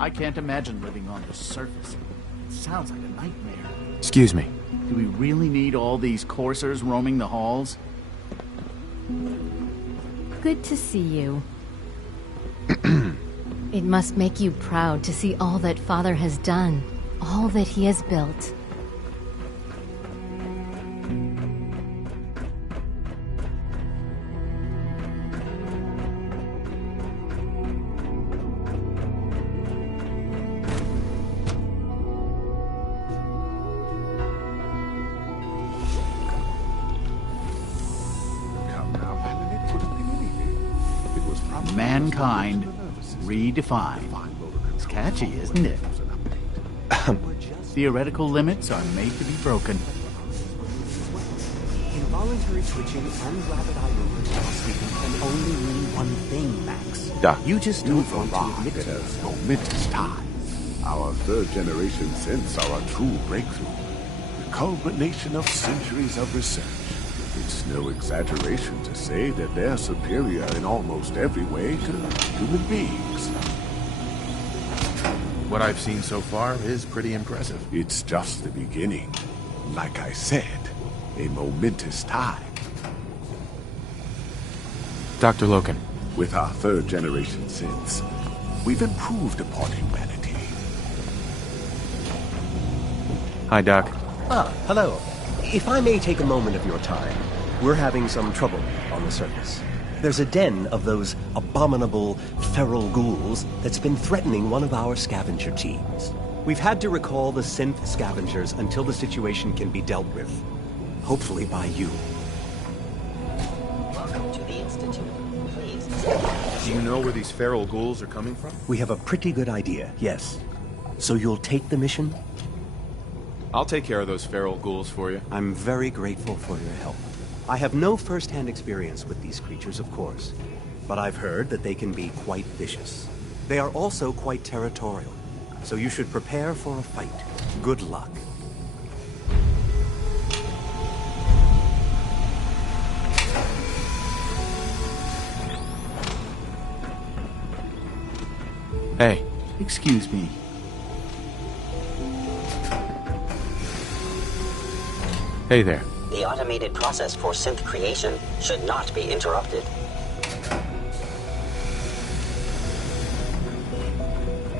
I can't imagine living on the surface. It sounds like a nightmare. Excuse me. Do we really need all these coursers roaming the halls? Good to see you. It must make you proud to see all that Father has done, all that he has built. Mankind redefined. It's catchy, isn't it? Theoretical limits are made to be broken. Involuntary twitching and rapid eye movement while sleeping can only mean one thing, Max. Doc, You just don't want to admit at to a momentous time. Our third-generation synths are a true breakthrough. The culmination of centuries of research. It's no exaggeration to say that they're superior in almost every way to human beings. What I've seen so far is pretty impressive. It's just the beginning. Like I said, a momentous time. Dr. Loken. With our third-generation synths, we've improved upon humanity. Hi, Doc. Ah, hello. If I may take a moment of your time, we're having some trouble on the surface. There's a den of those abominable feral ghouls that's been threatening one of our scavenger teams. We've had to recall the synth scavengers until the situation can be dealt with. Hopefully by you. Welcome to the Institute. Please. Do you know where these feral ghouls are coming from? We have a pretty good idea, yes. So you'll take the mission? I'll take care of those feral ghouls for you. I'm very grateful for your help. I have no first-hand experience with these creatures, of course, but I've heard that they can be quite vicious. They are also quite territorial, so you should prepare for a fight. Good luck. Hey. Excuse me. Hey there. The automated process for synth creation should not be interrupted.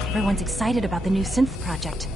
Everyone's excited about the new synth project.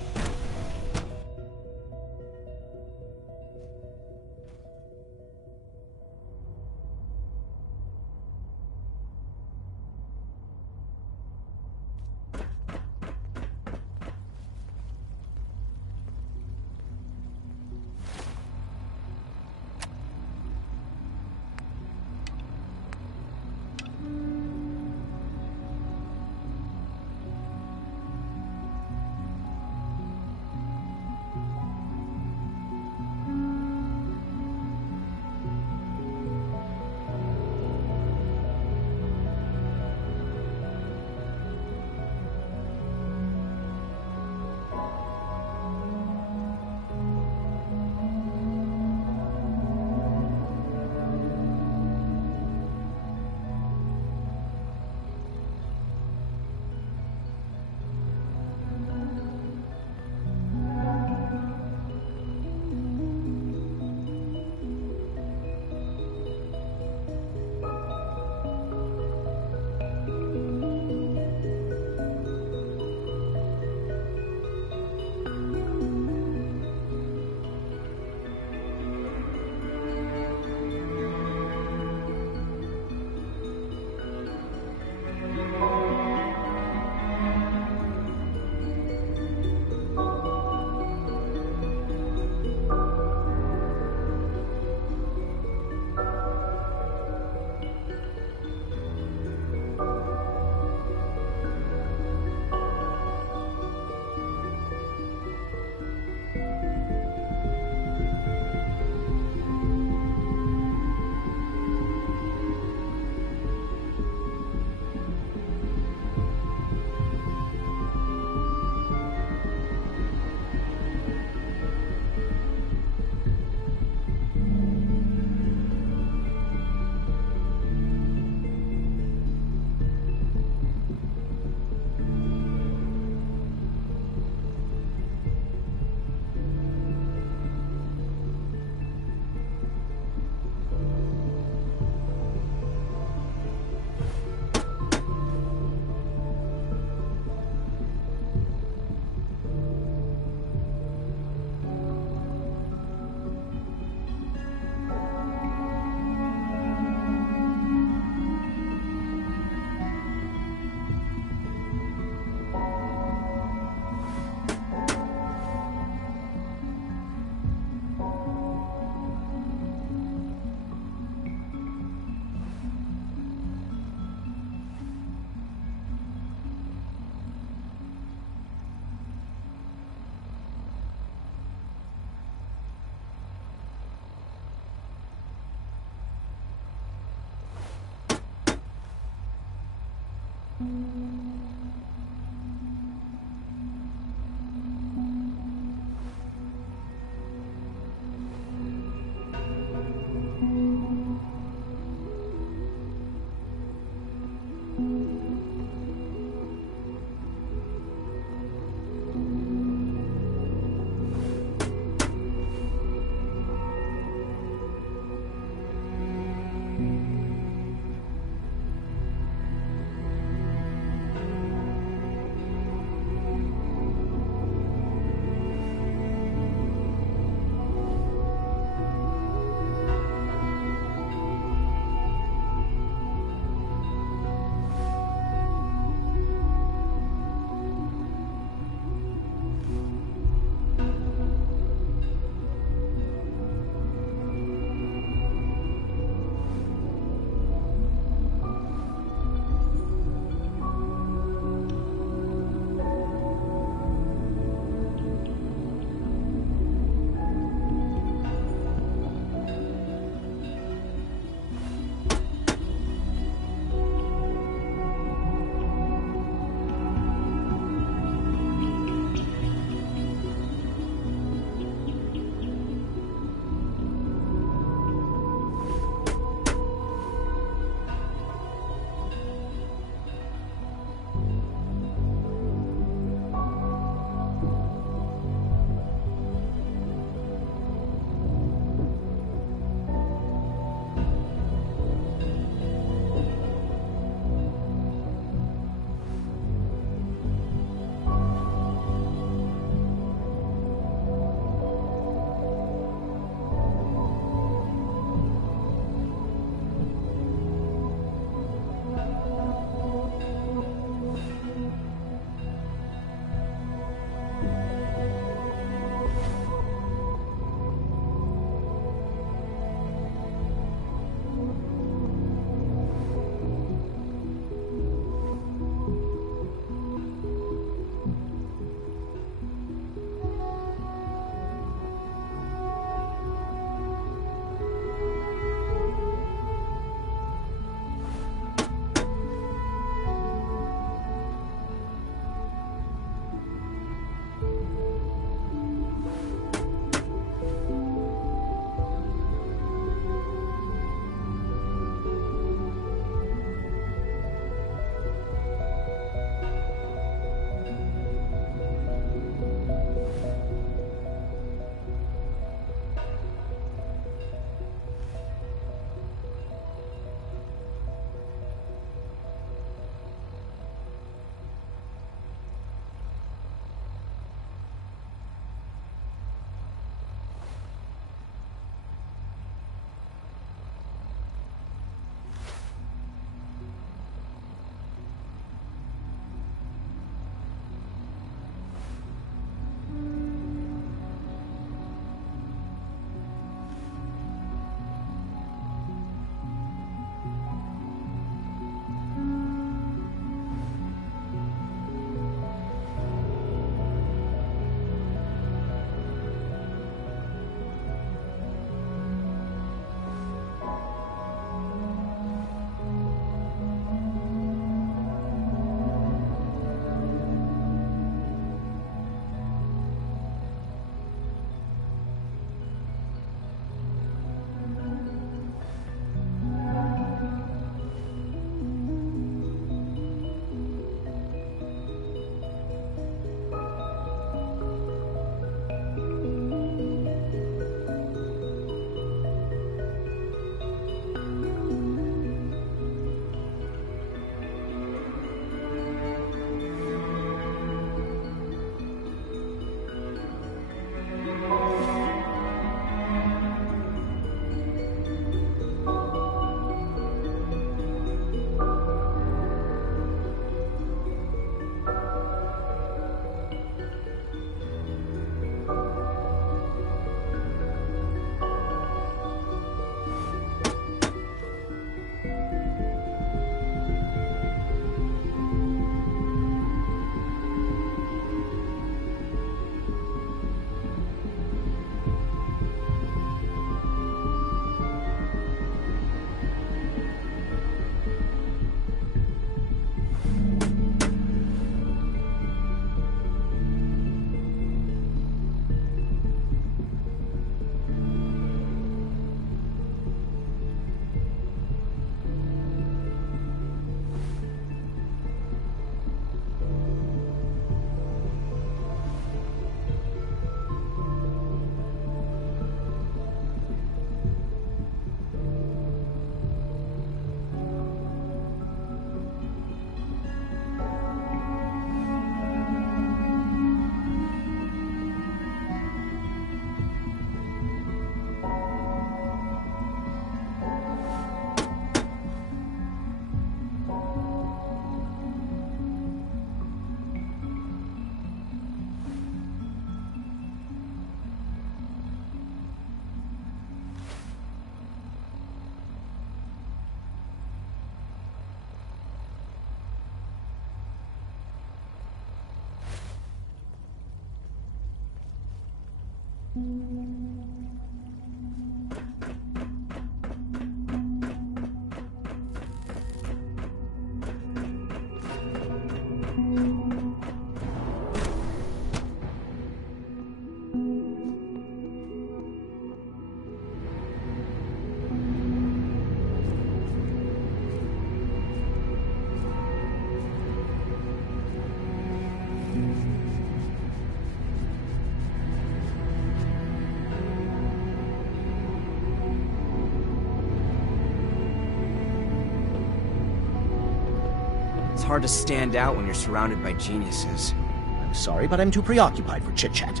It's hard to stand out when you're surrounded by geniuses. I'm sorry, but I'm too preoccupied for chit-chat.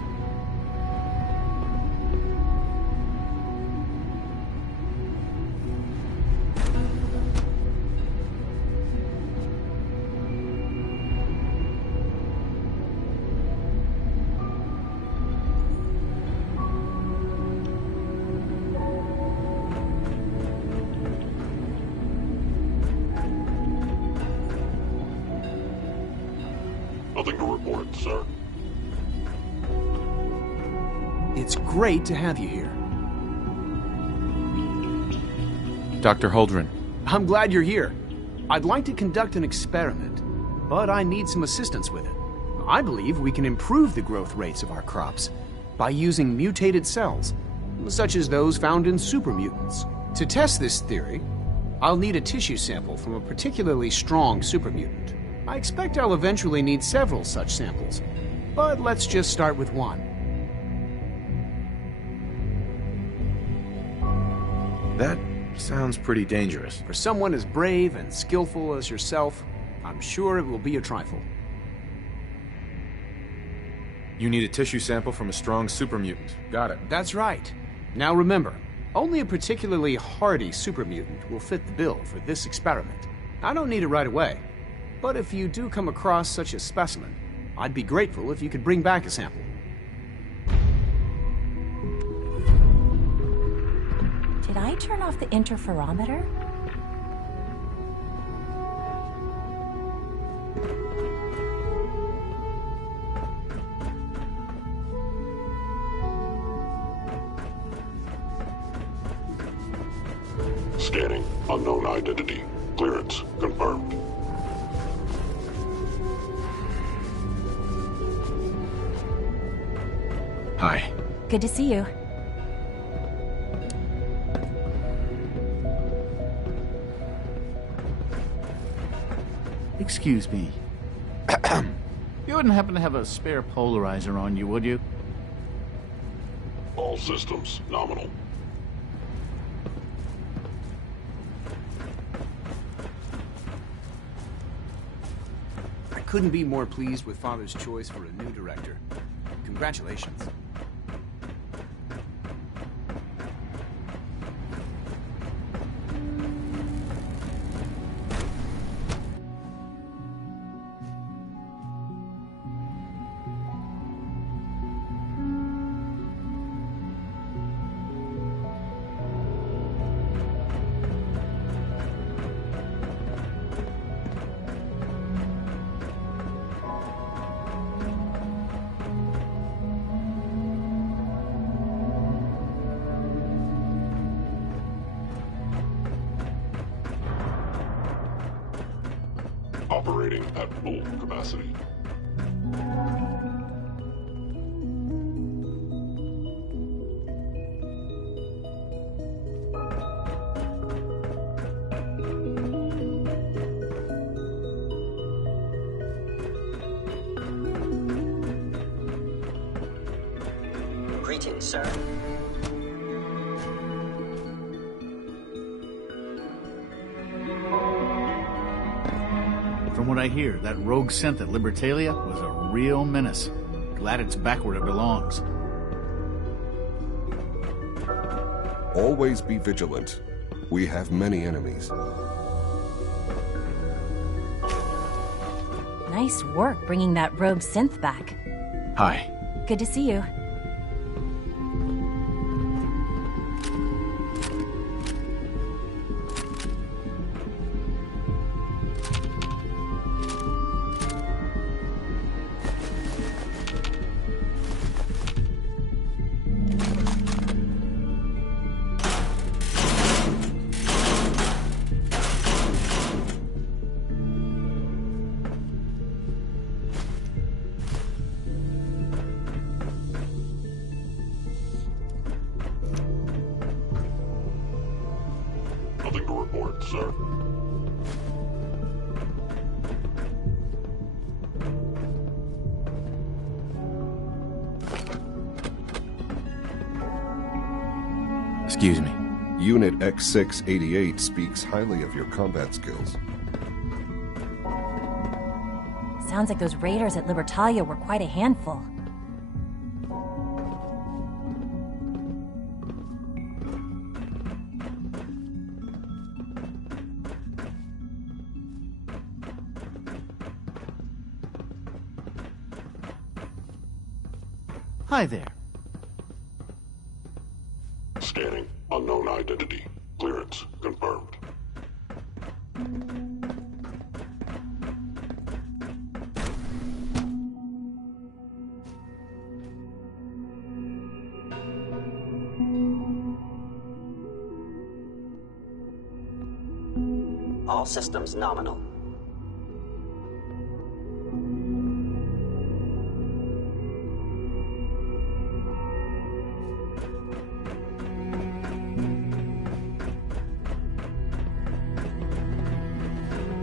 Nothing to report, sir. It's great to have you here. Dr. Holdren. I'm glad you're here. I'd like to conduct an experiment, but I need some assistance with it. I believe we can improve the growth rates of our crops by using mutated cells, such as those found in supermutants. To test this theory, I'll need a tissue sample from a particularly strong supermutant. I expect I'll eventually need several such samples, but let's just start with one. That sounds pretty dangerous. For someone as brave and skillful as yourself, I'm sure it will be a trifle. You need a tissue sample from a strong supermutant. Got it. That's right. Now remember, only a particularly hardy supermutant will fit the bill for this experiment. I don't need it right away. But if you do come across such a specimen, I'd be grateful if you could bring back a sample. Did I turn off the interferometer? Scanning. Unknown identity. Clearance confirmed. Hi. Good to see you. Excuse me. You wouldn't happen to have a spare polarizer on you, would you? All systems nominal. I couldn't be more pleased with Father's choice for a new director. Congratulations. Operating at full capacity. Greetings, sir. From what I hear, that rogue synth at Libertalia was a real menace. Glad it's back where it belongs. Always be vigilant. We have many enemies. Nice work bringing that rogue synth back. Hi. Good to see you. sir. Excuse me. Unit X688 speaks highly of your combat skills. Sounds like those raiders at Libertalia were quite a handful. Hi there. Scanning. Unknown identity. Clearance confirmed. All systems nominal.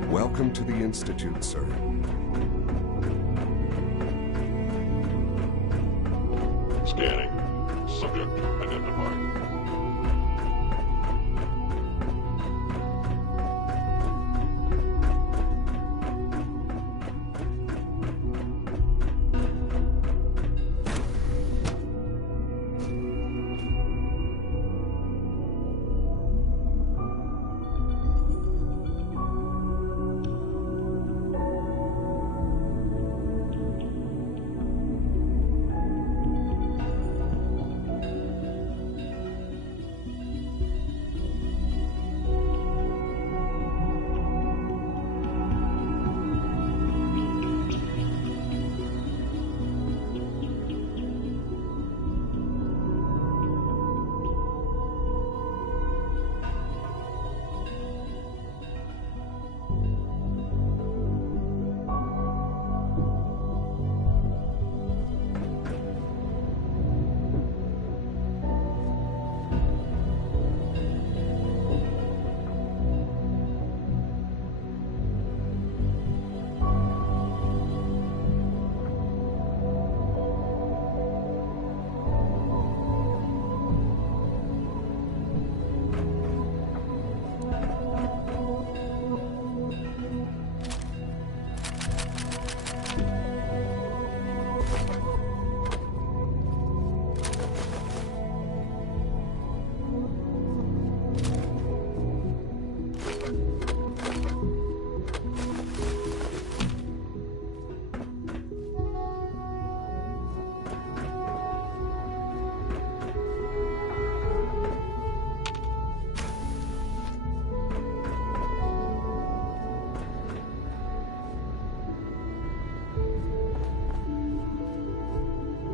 Welcome to the Institute, sir. Scanning. Subject identified.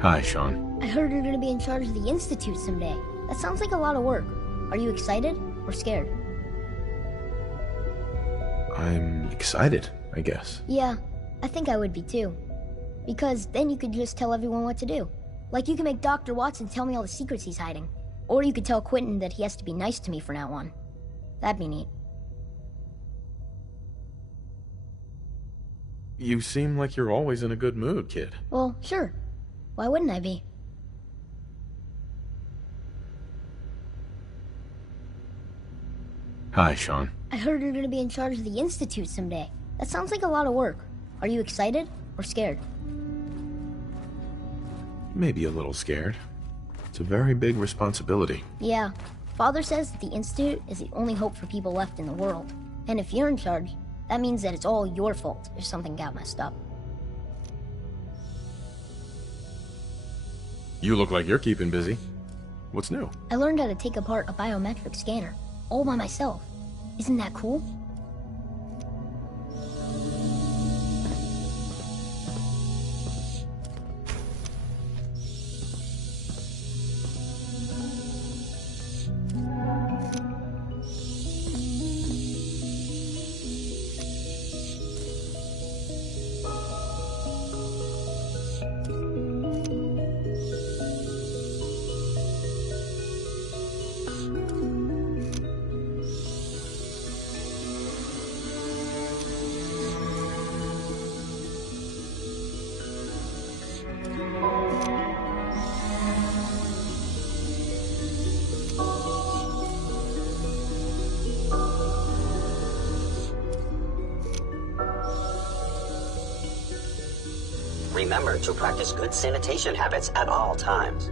Hi, Sean. I heard you're gonna be in charge of the Institute someday. That sounds like a lot of work. Are you excited or scared? I'm excited, I guess. Yeah, I think I would be too. Because then you could just tell everyone what to do. Like you can make Dr. Watson tell me all the secrets he's hiding. Or you could tell Quentin that he has to be nice to me from now on. That'd be neat. You seem like you're always in a good mood, kid. Well, sure. Why wouldn't I be? Hi, Sean. I heard you're gonna be in charge of the Institute someday. That sounds like a lot of work. Are you excited or scared? Maybe a little scared. It's a very big responsibility. Yeah. Father says that the Institute is the only hope for people left in the world. And if you're in charge, that means that it's all your fault if something got messed up. You look like you're keeping busy. What's new? I learned how to take apart a biometric scanner, all by myself. Isn't that cool? Remember to practice good sanitation habits at all times.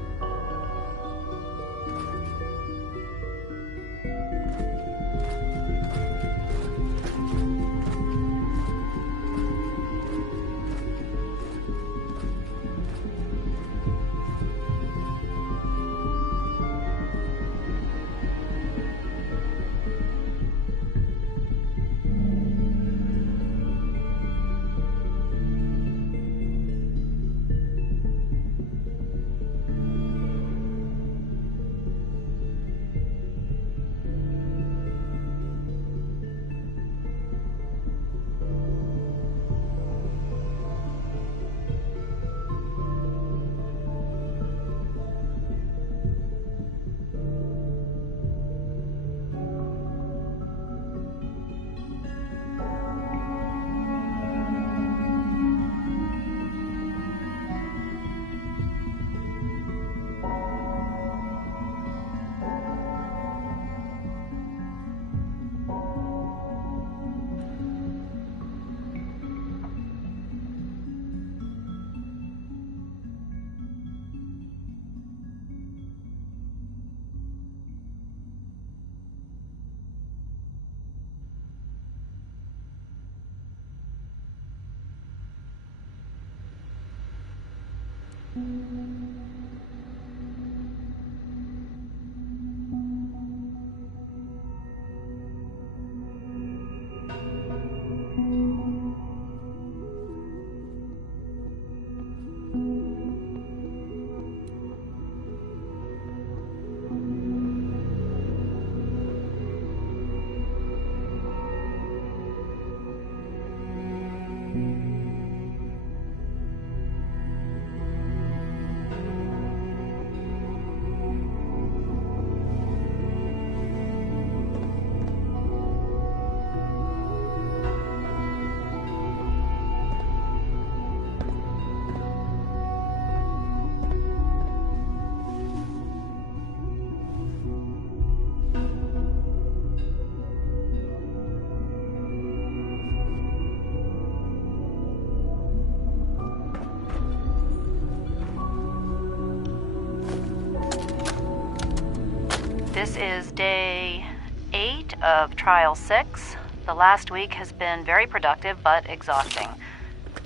This is day 8 of Trial 6. The last week has been very productive but exhausting.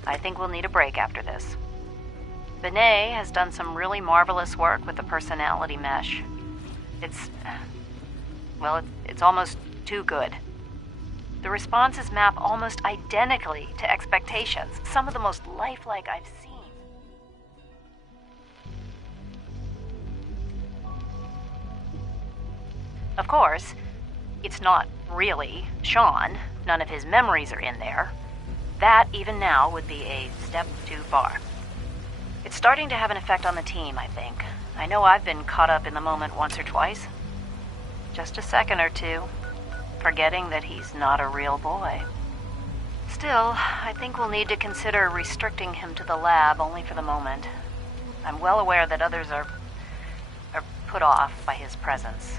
I think we'll need a break after this. Benet has done some really marvelous work with the personality mesh. It's almost too good. The responses map almost identically to expectations, some of the most lifelike I've seen. Of course, it's not really Sean. None of his memories are in there. That, even now, would be a step too far. It's starting to have an effect on the team, I think. I know I've been caught up in the moment once or twice. Just a second or two, forgetting that he's not a real boy. Still, I think we'll need to consider restricting him to the lab only for the moment. I'm well aware that others are put off by his presence.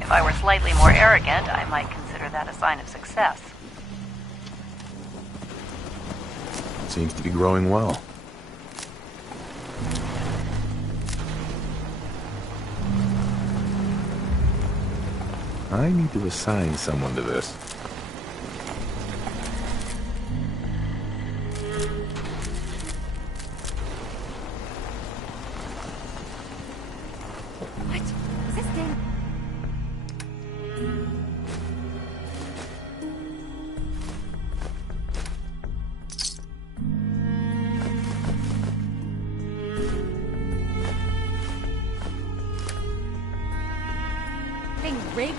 If I were slightly more arrogant, I might consider that a sign of success. It seems to be growing well. I need to assign someone to this. What? Is this thing? Thing rigged?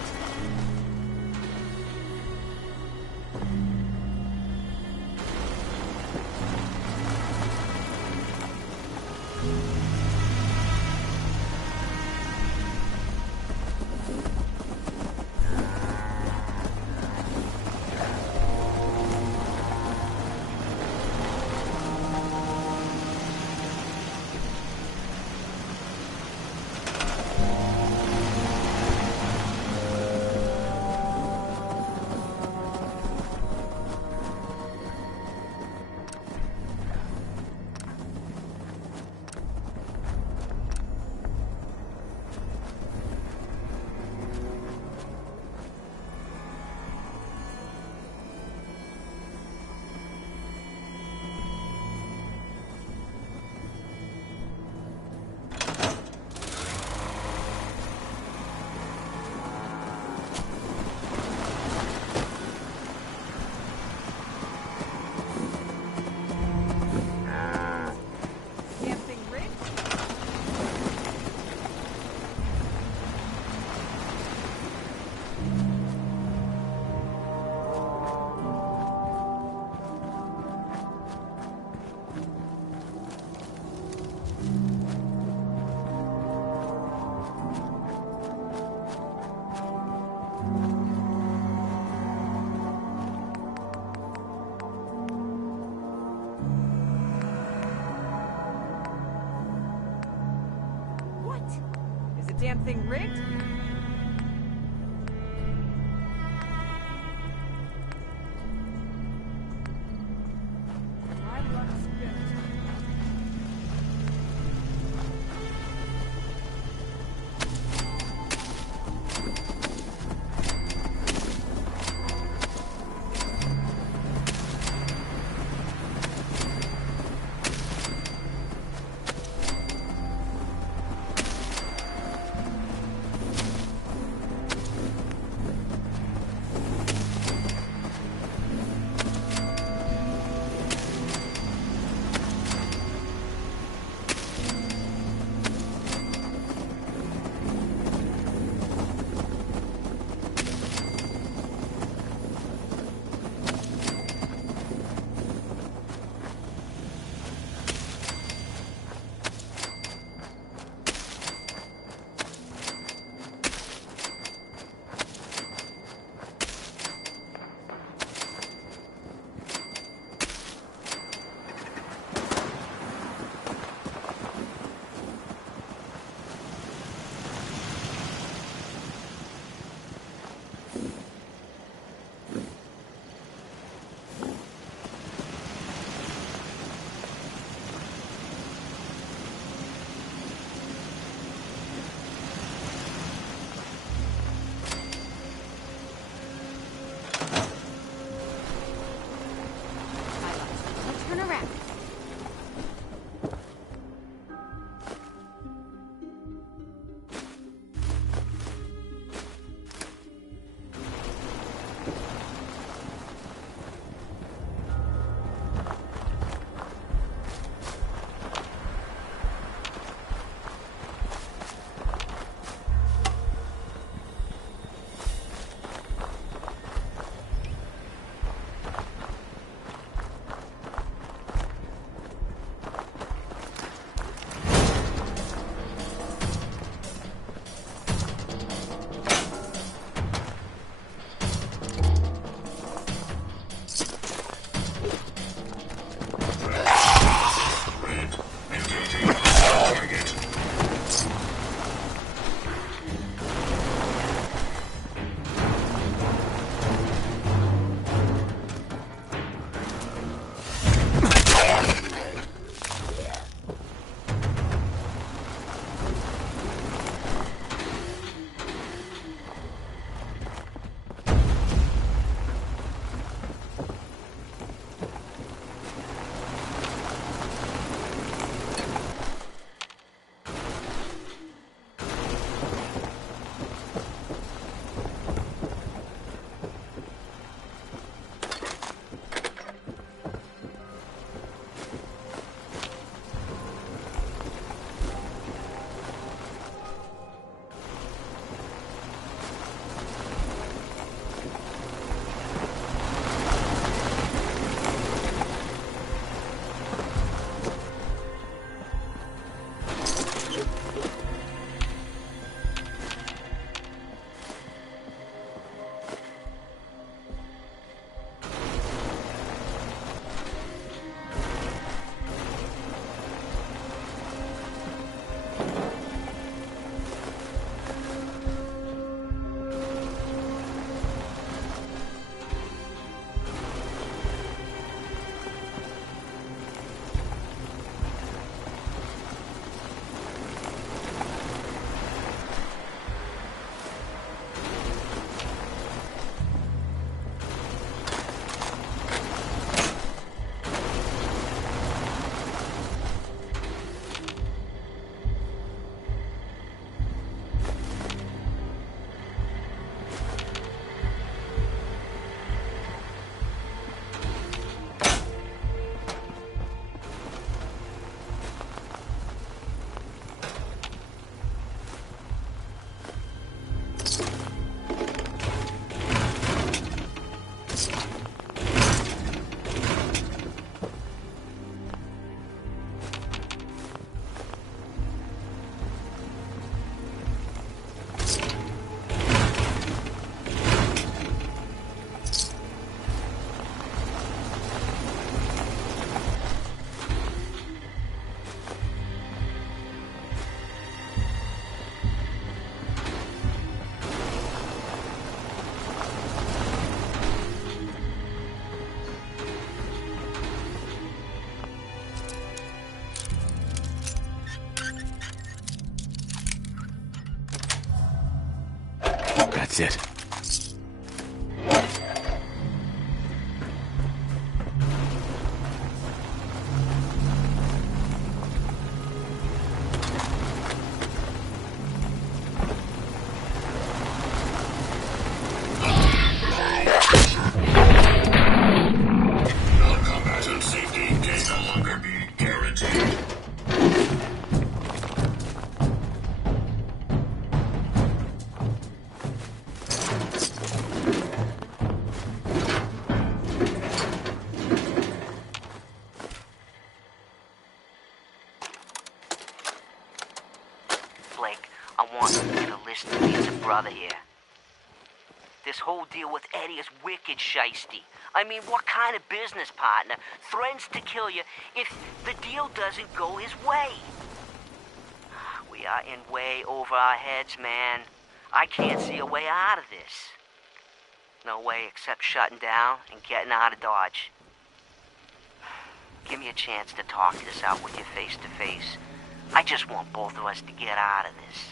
damn thing rigged? That's it. Non-combatant safety can no longer be guaranteed. Blake, I want you to listen to me as a brother here. This whole deal with Eddie is wicked shisty. I mean, what kind of business partner threatens to kill you if the deal doesn't go his way? We are in way over our heads, man. I can't see a way out of this. No way except shutting down and getting out of Dodge. Give me a chance to talk this out with you face to face. I just want both of us to get out of this.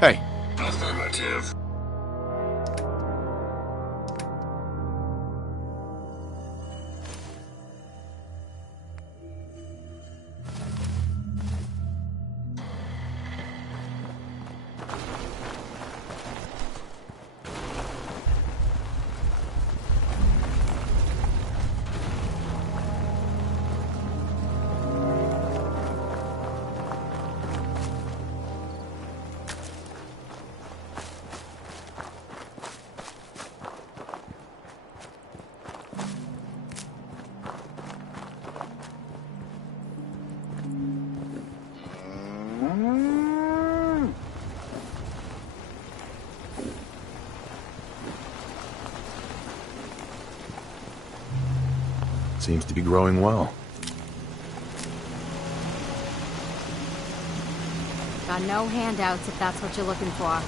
Hey. Affirmative. Seems to be growing well. Got no handouts if that's what you're looking for.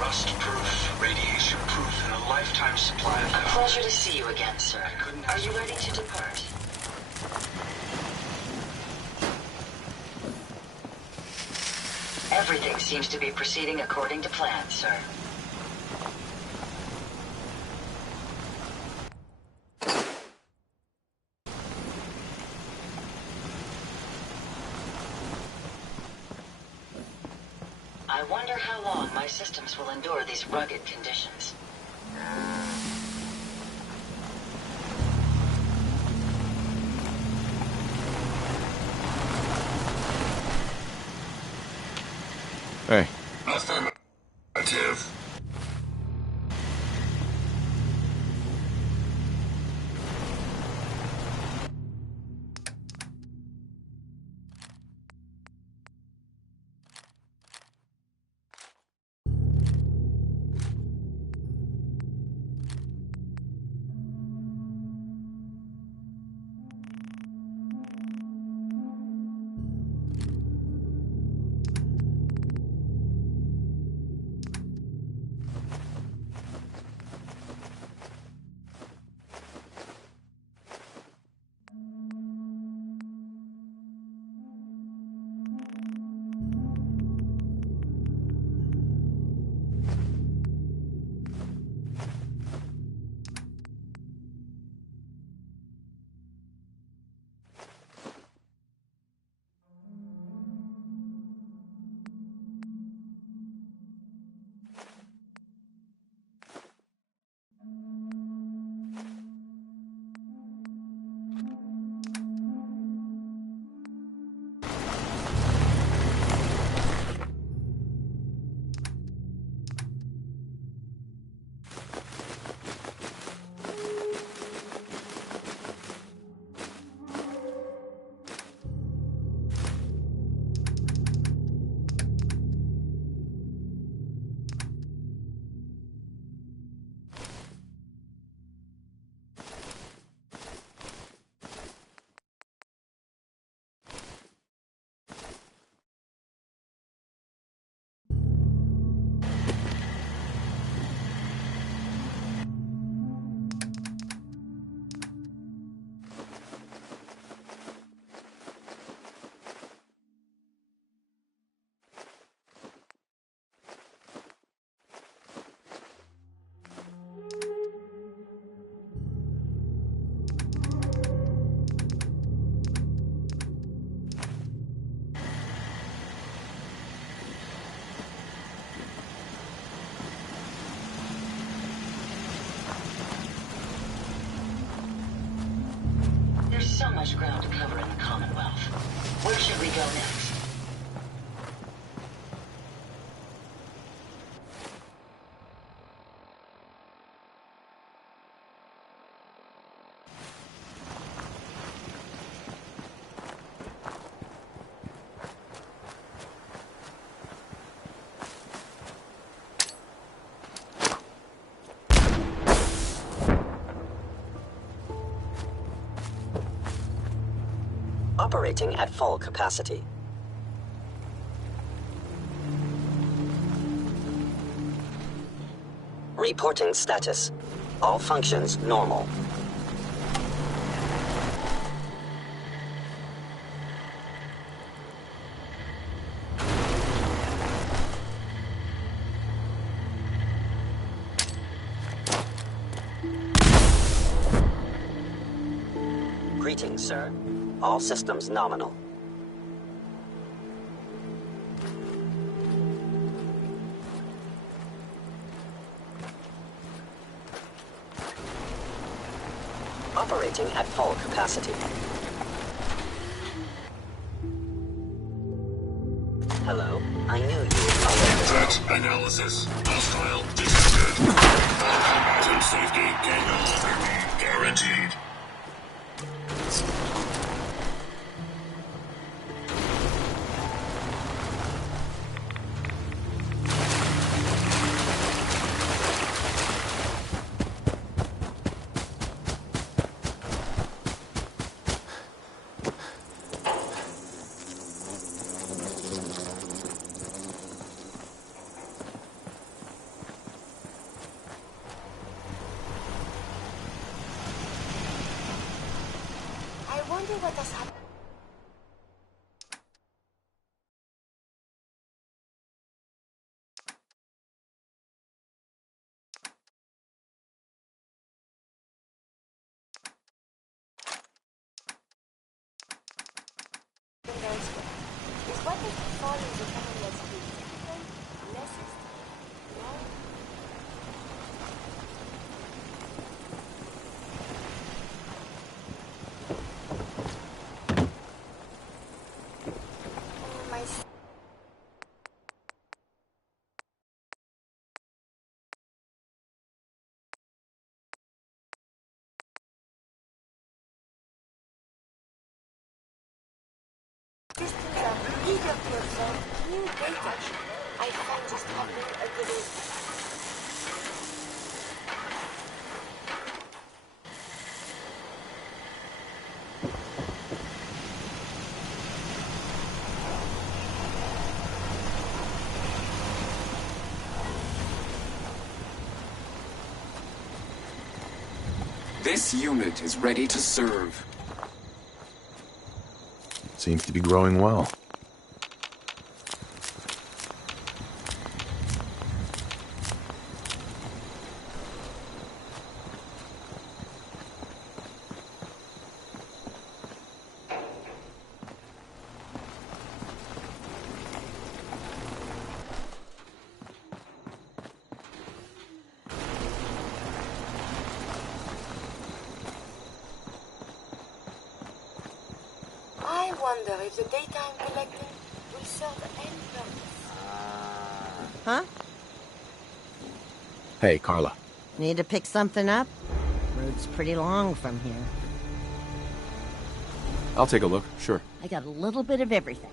Rust-proof, radiation-proof, and a lifetime supply of A pleasure to see you again, sir. Are you ready to depart? Everything seems to be proceeding according to plan, sir. I wonder how long my systems will endure these rugged conditions. Hey. Affirmative. much ground to cover in the Commonwealth. Where should we go next? Operating at full capacity. Reporting status. All functions normal. Greetings, sir. All systems nominal. Operating at full capacity. Hello, I knew you would follow. Threat analysis. Hostile detected. All combatant safety can no longer be guaranteed. I wonder what has happened. Is what they keep falling the Commonwealth's feet. Less no? My systems are eager to absorb new data. I find this happening again. This unit is ready to serve. Seems to be growing well. I wonder if the data I'm collecting will serve any purpose. Huh? Hey, Carla. Need to pick something up? Road's pretty long from here. I'll take a look, sure. I got a little bit of everything.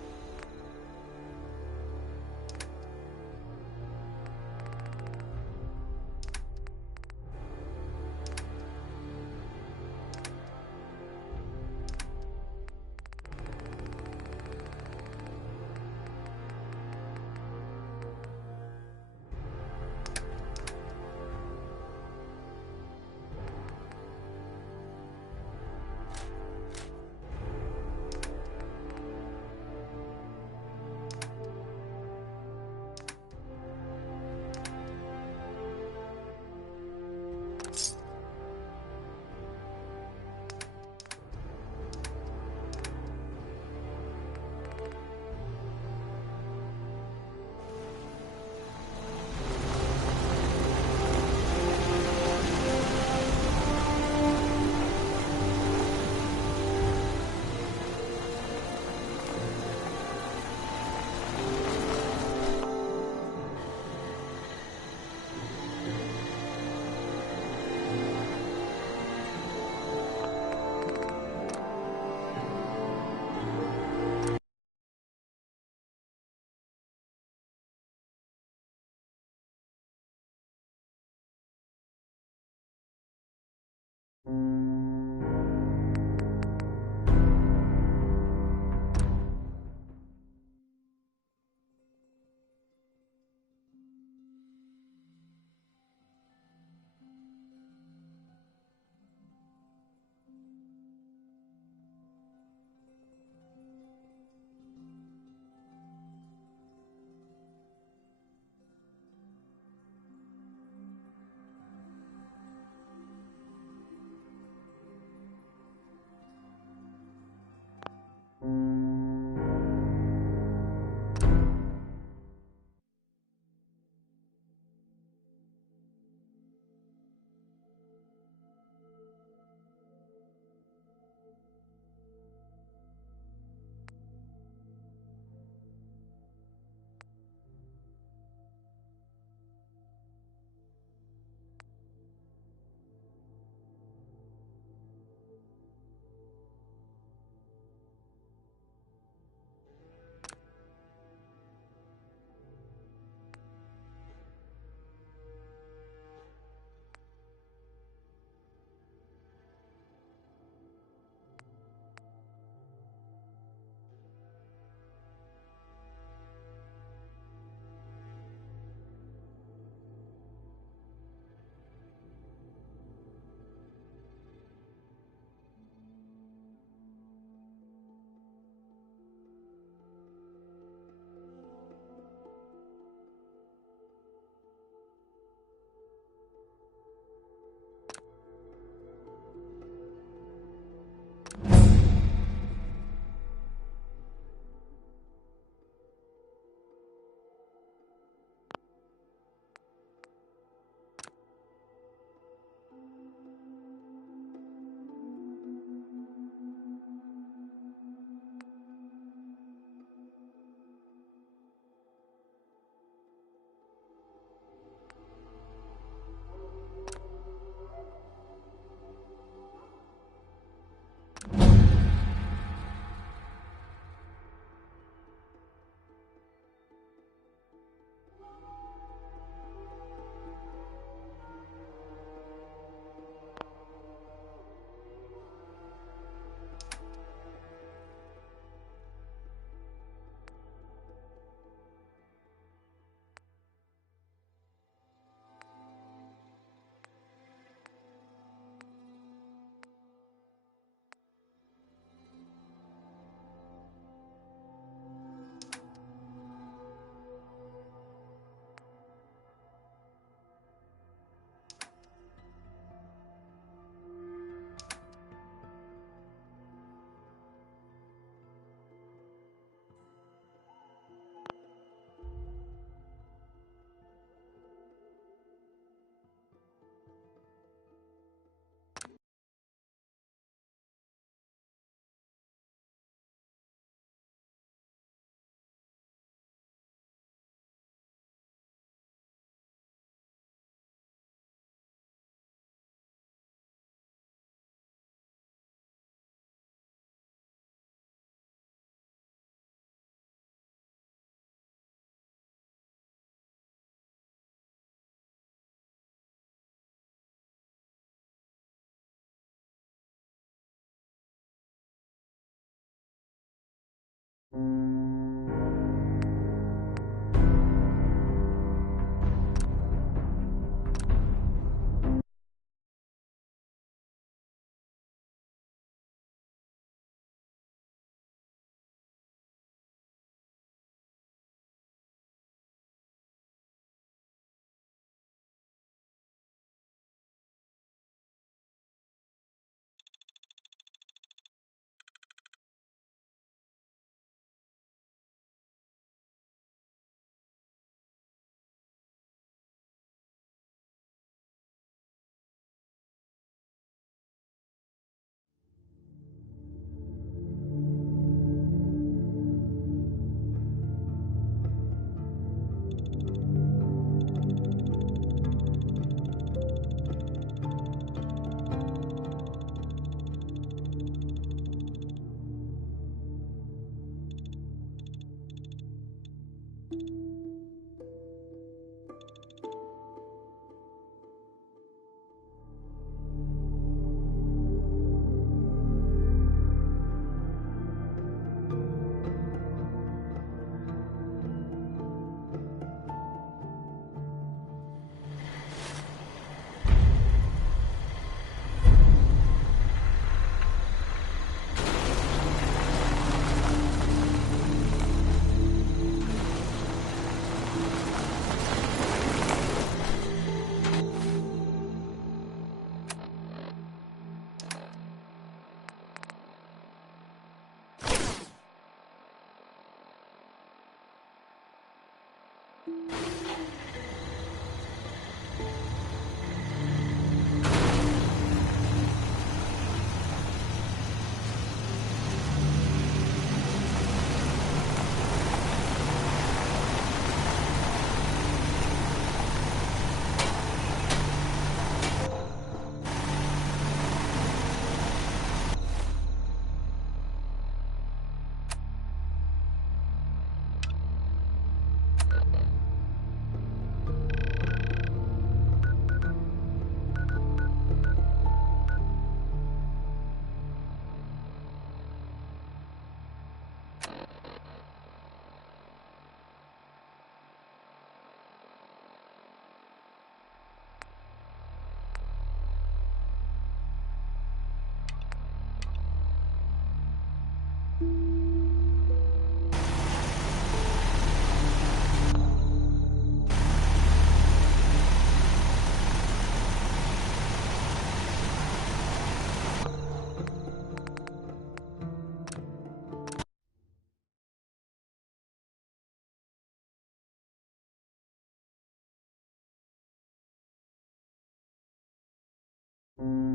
you.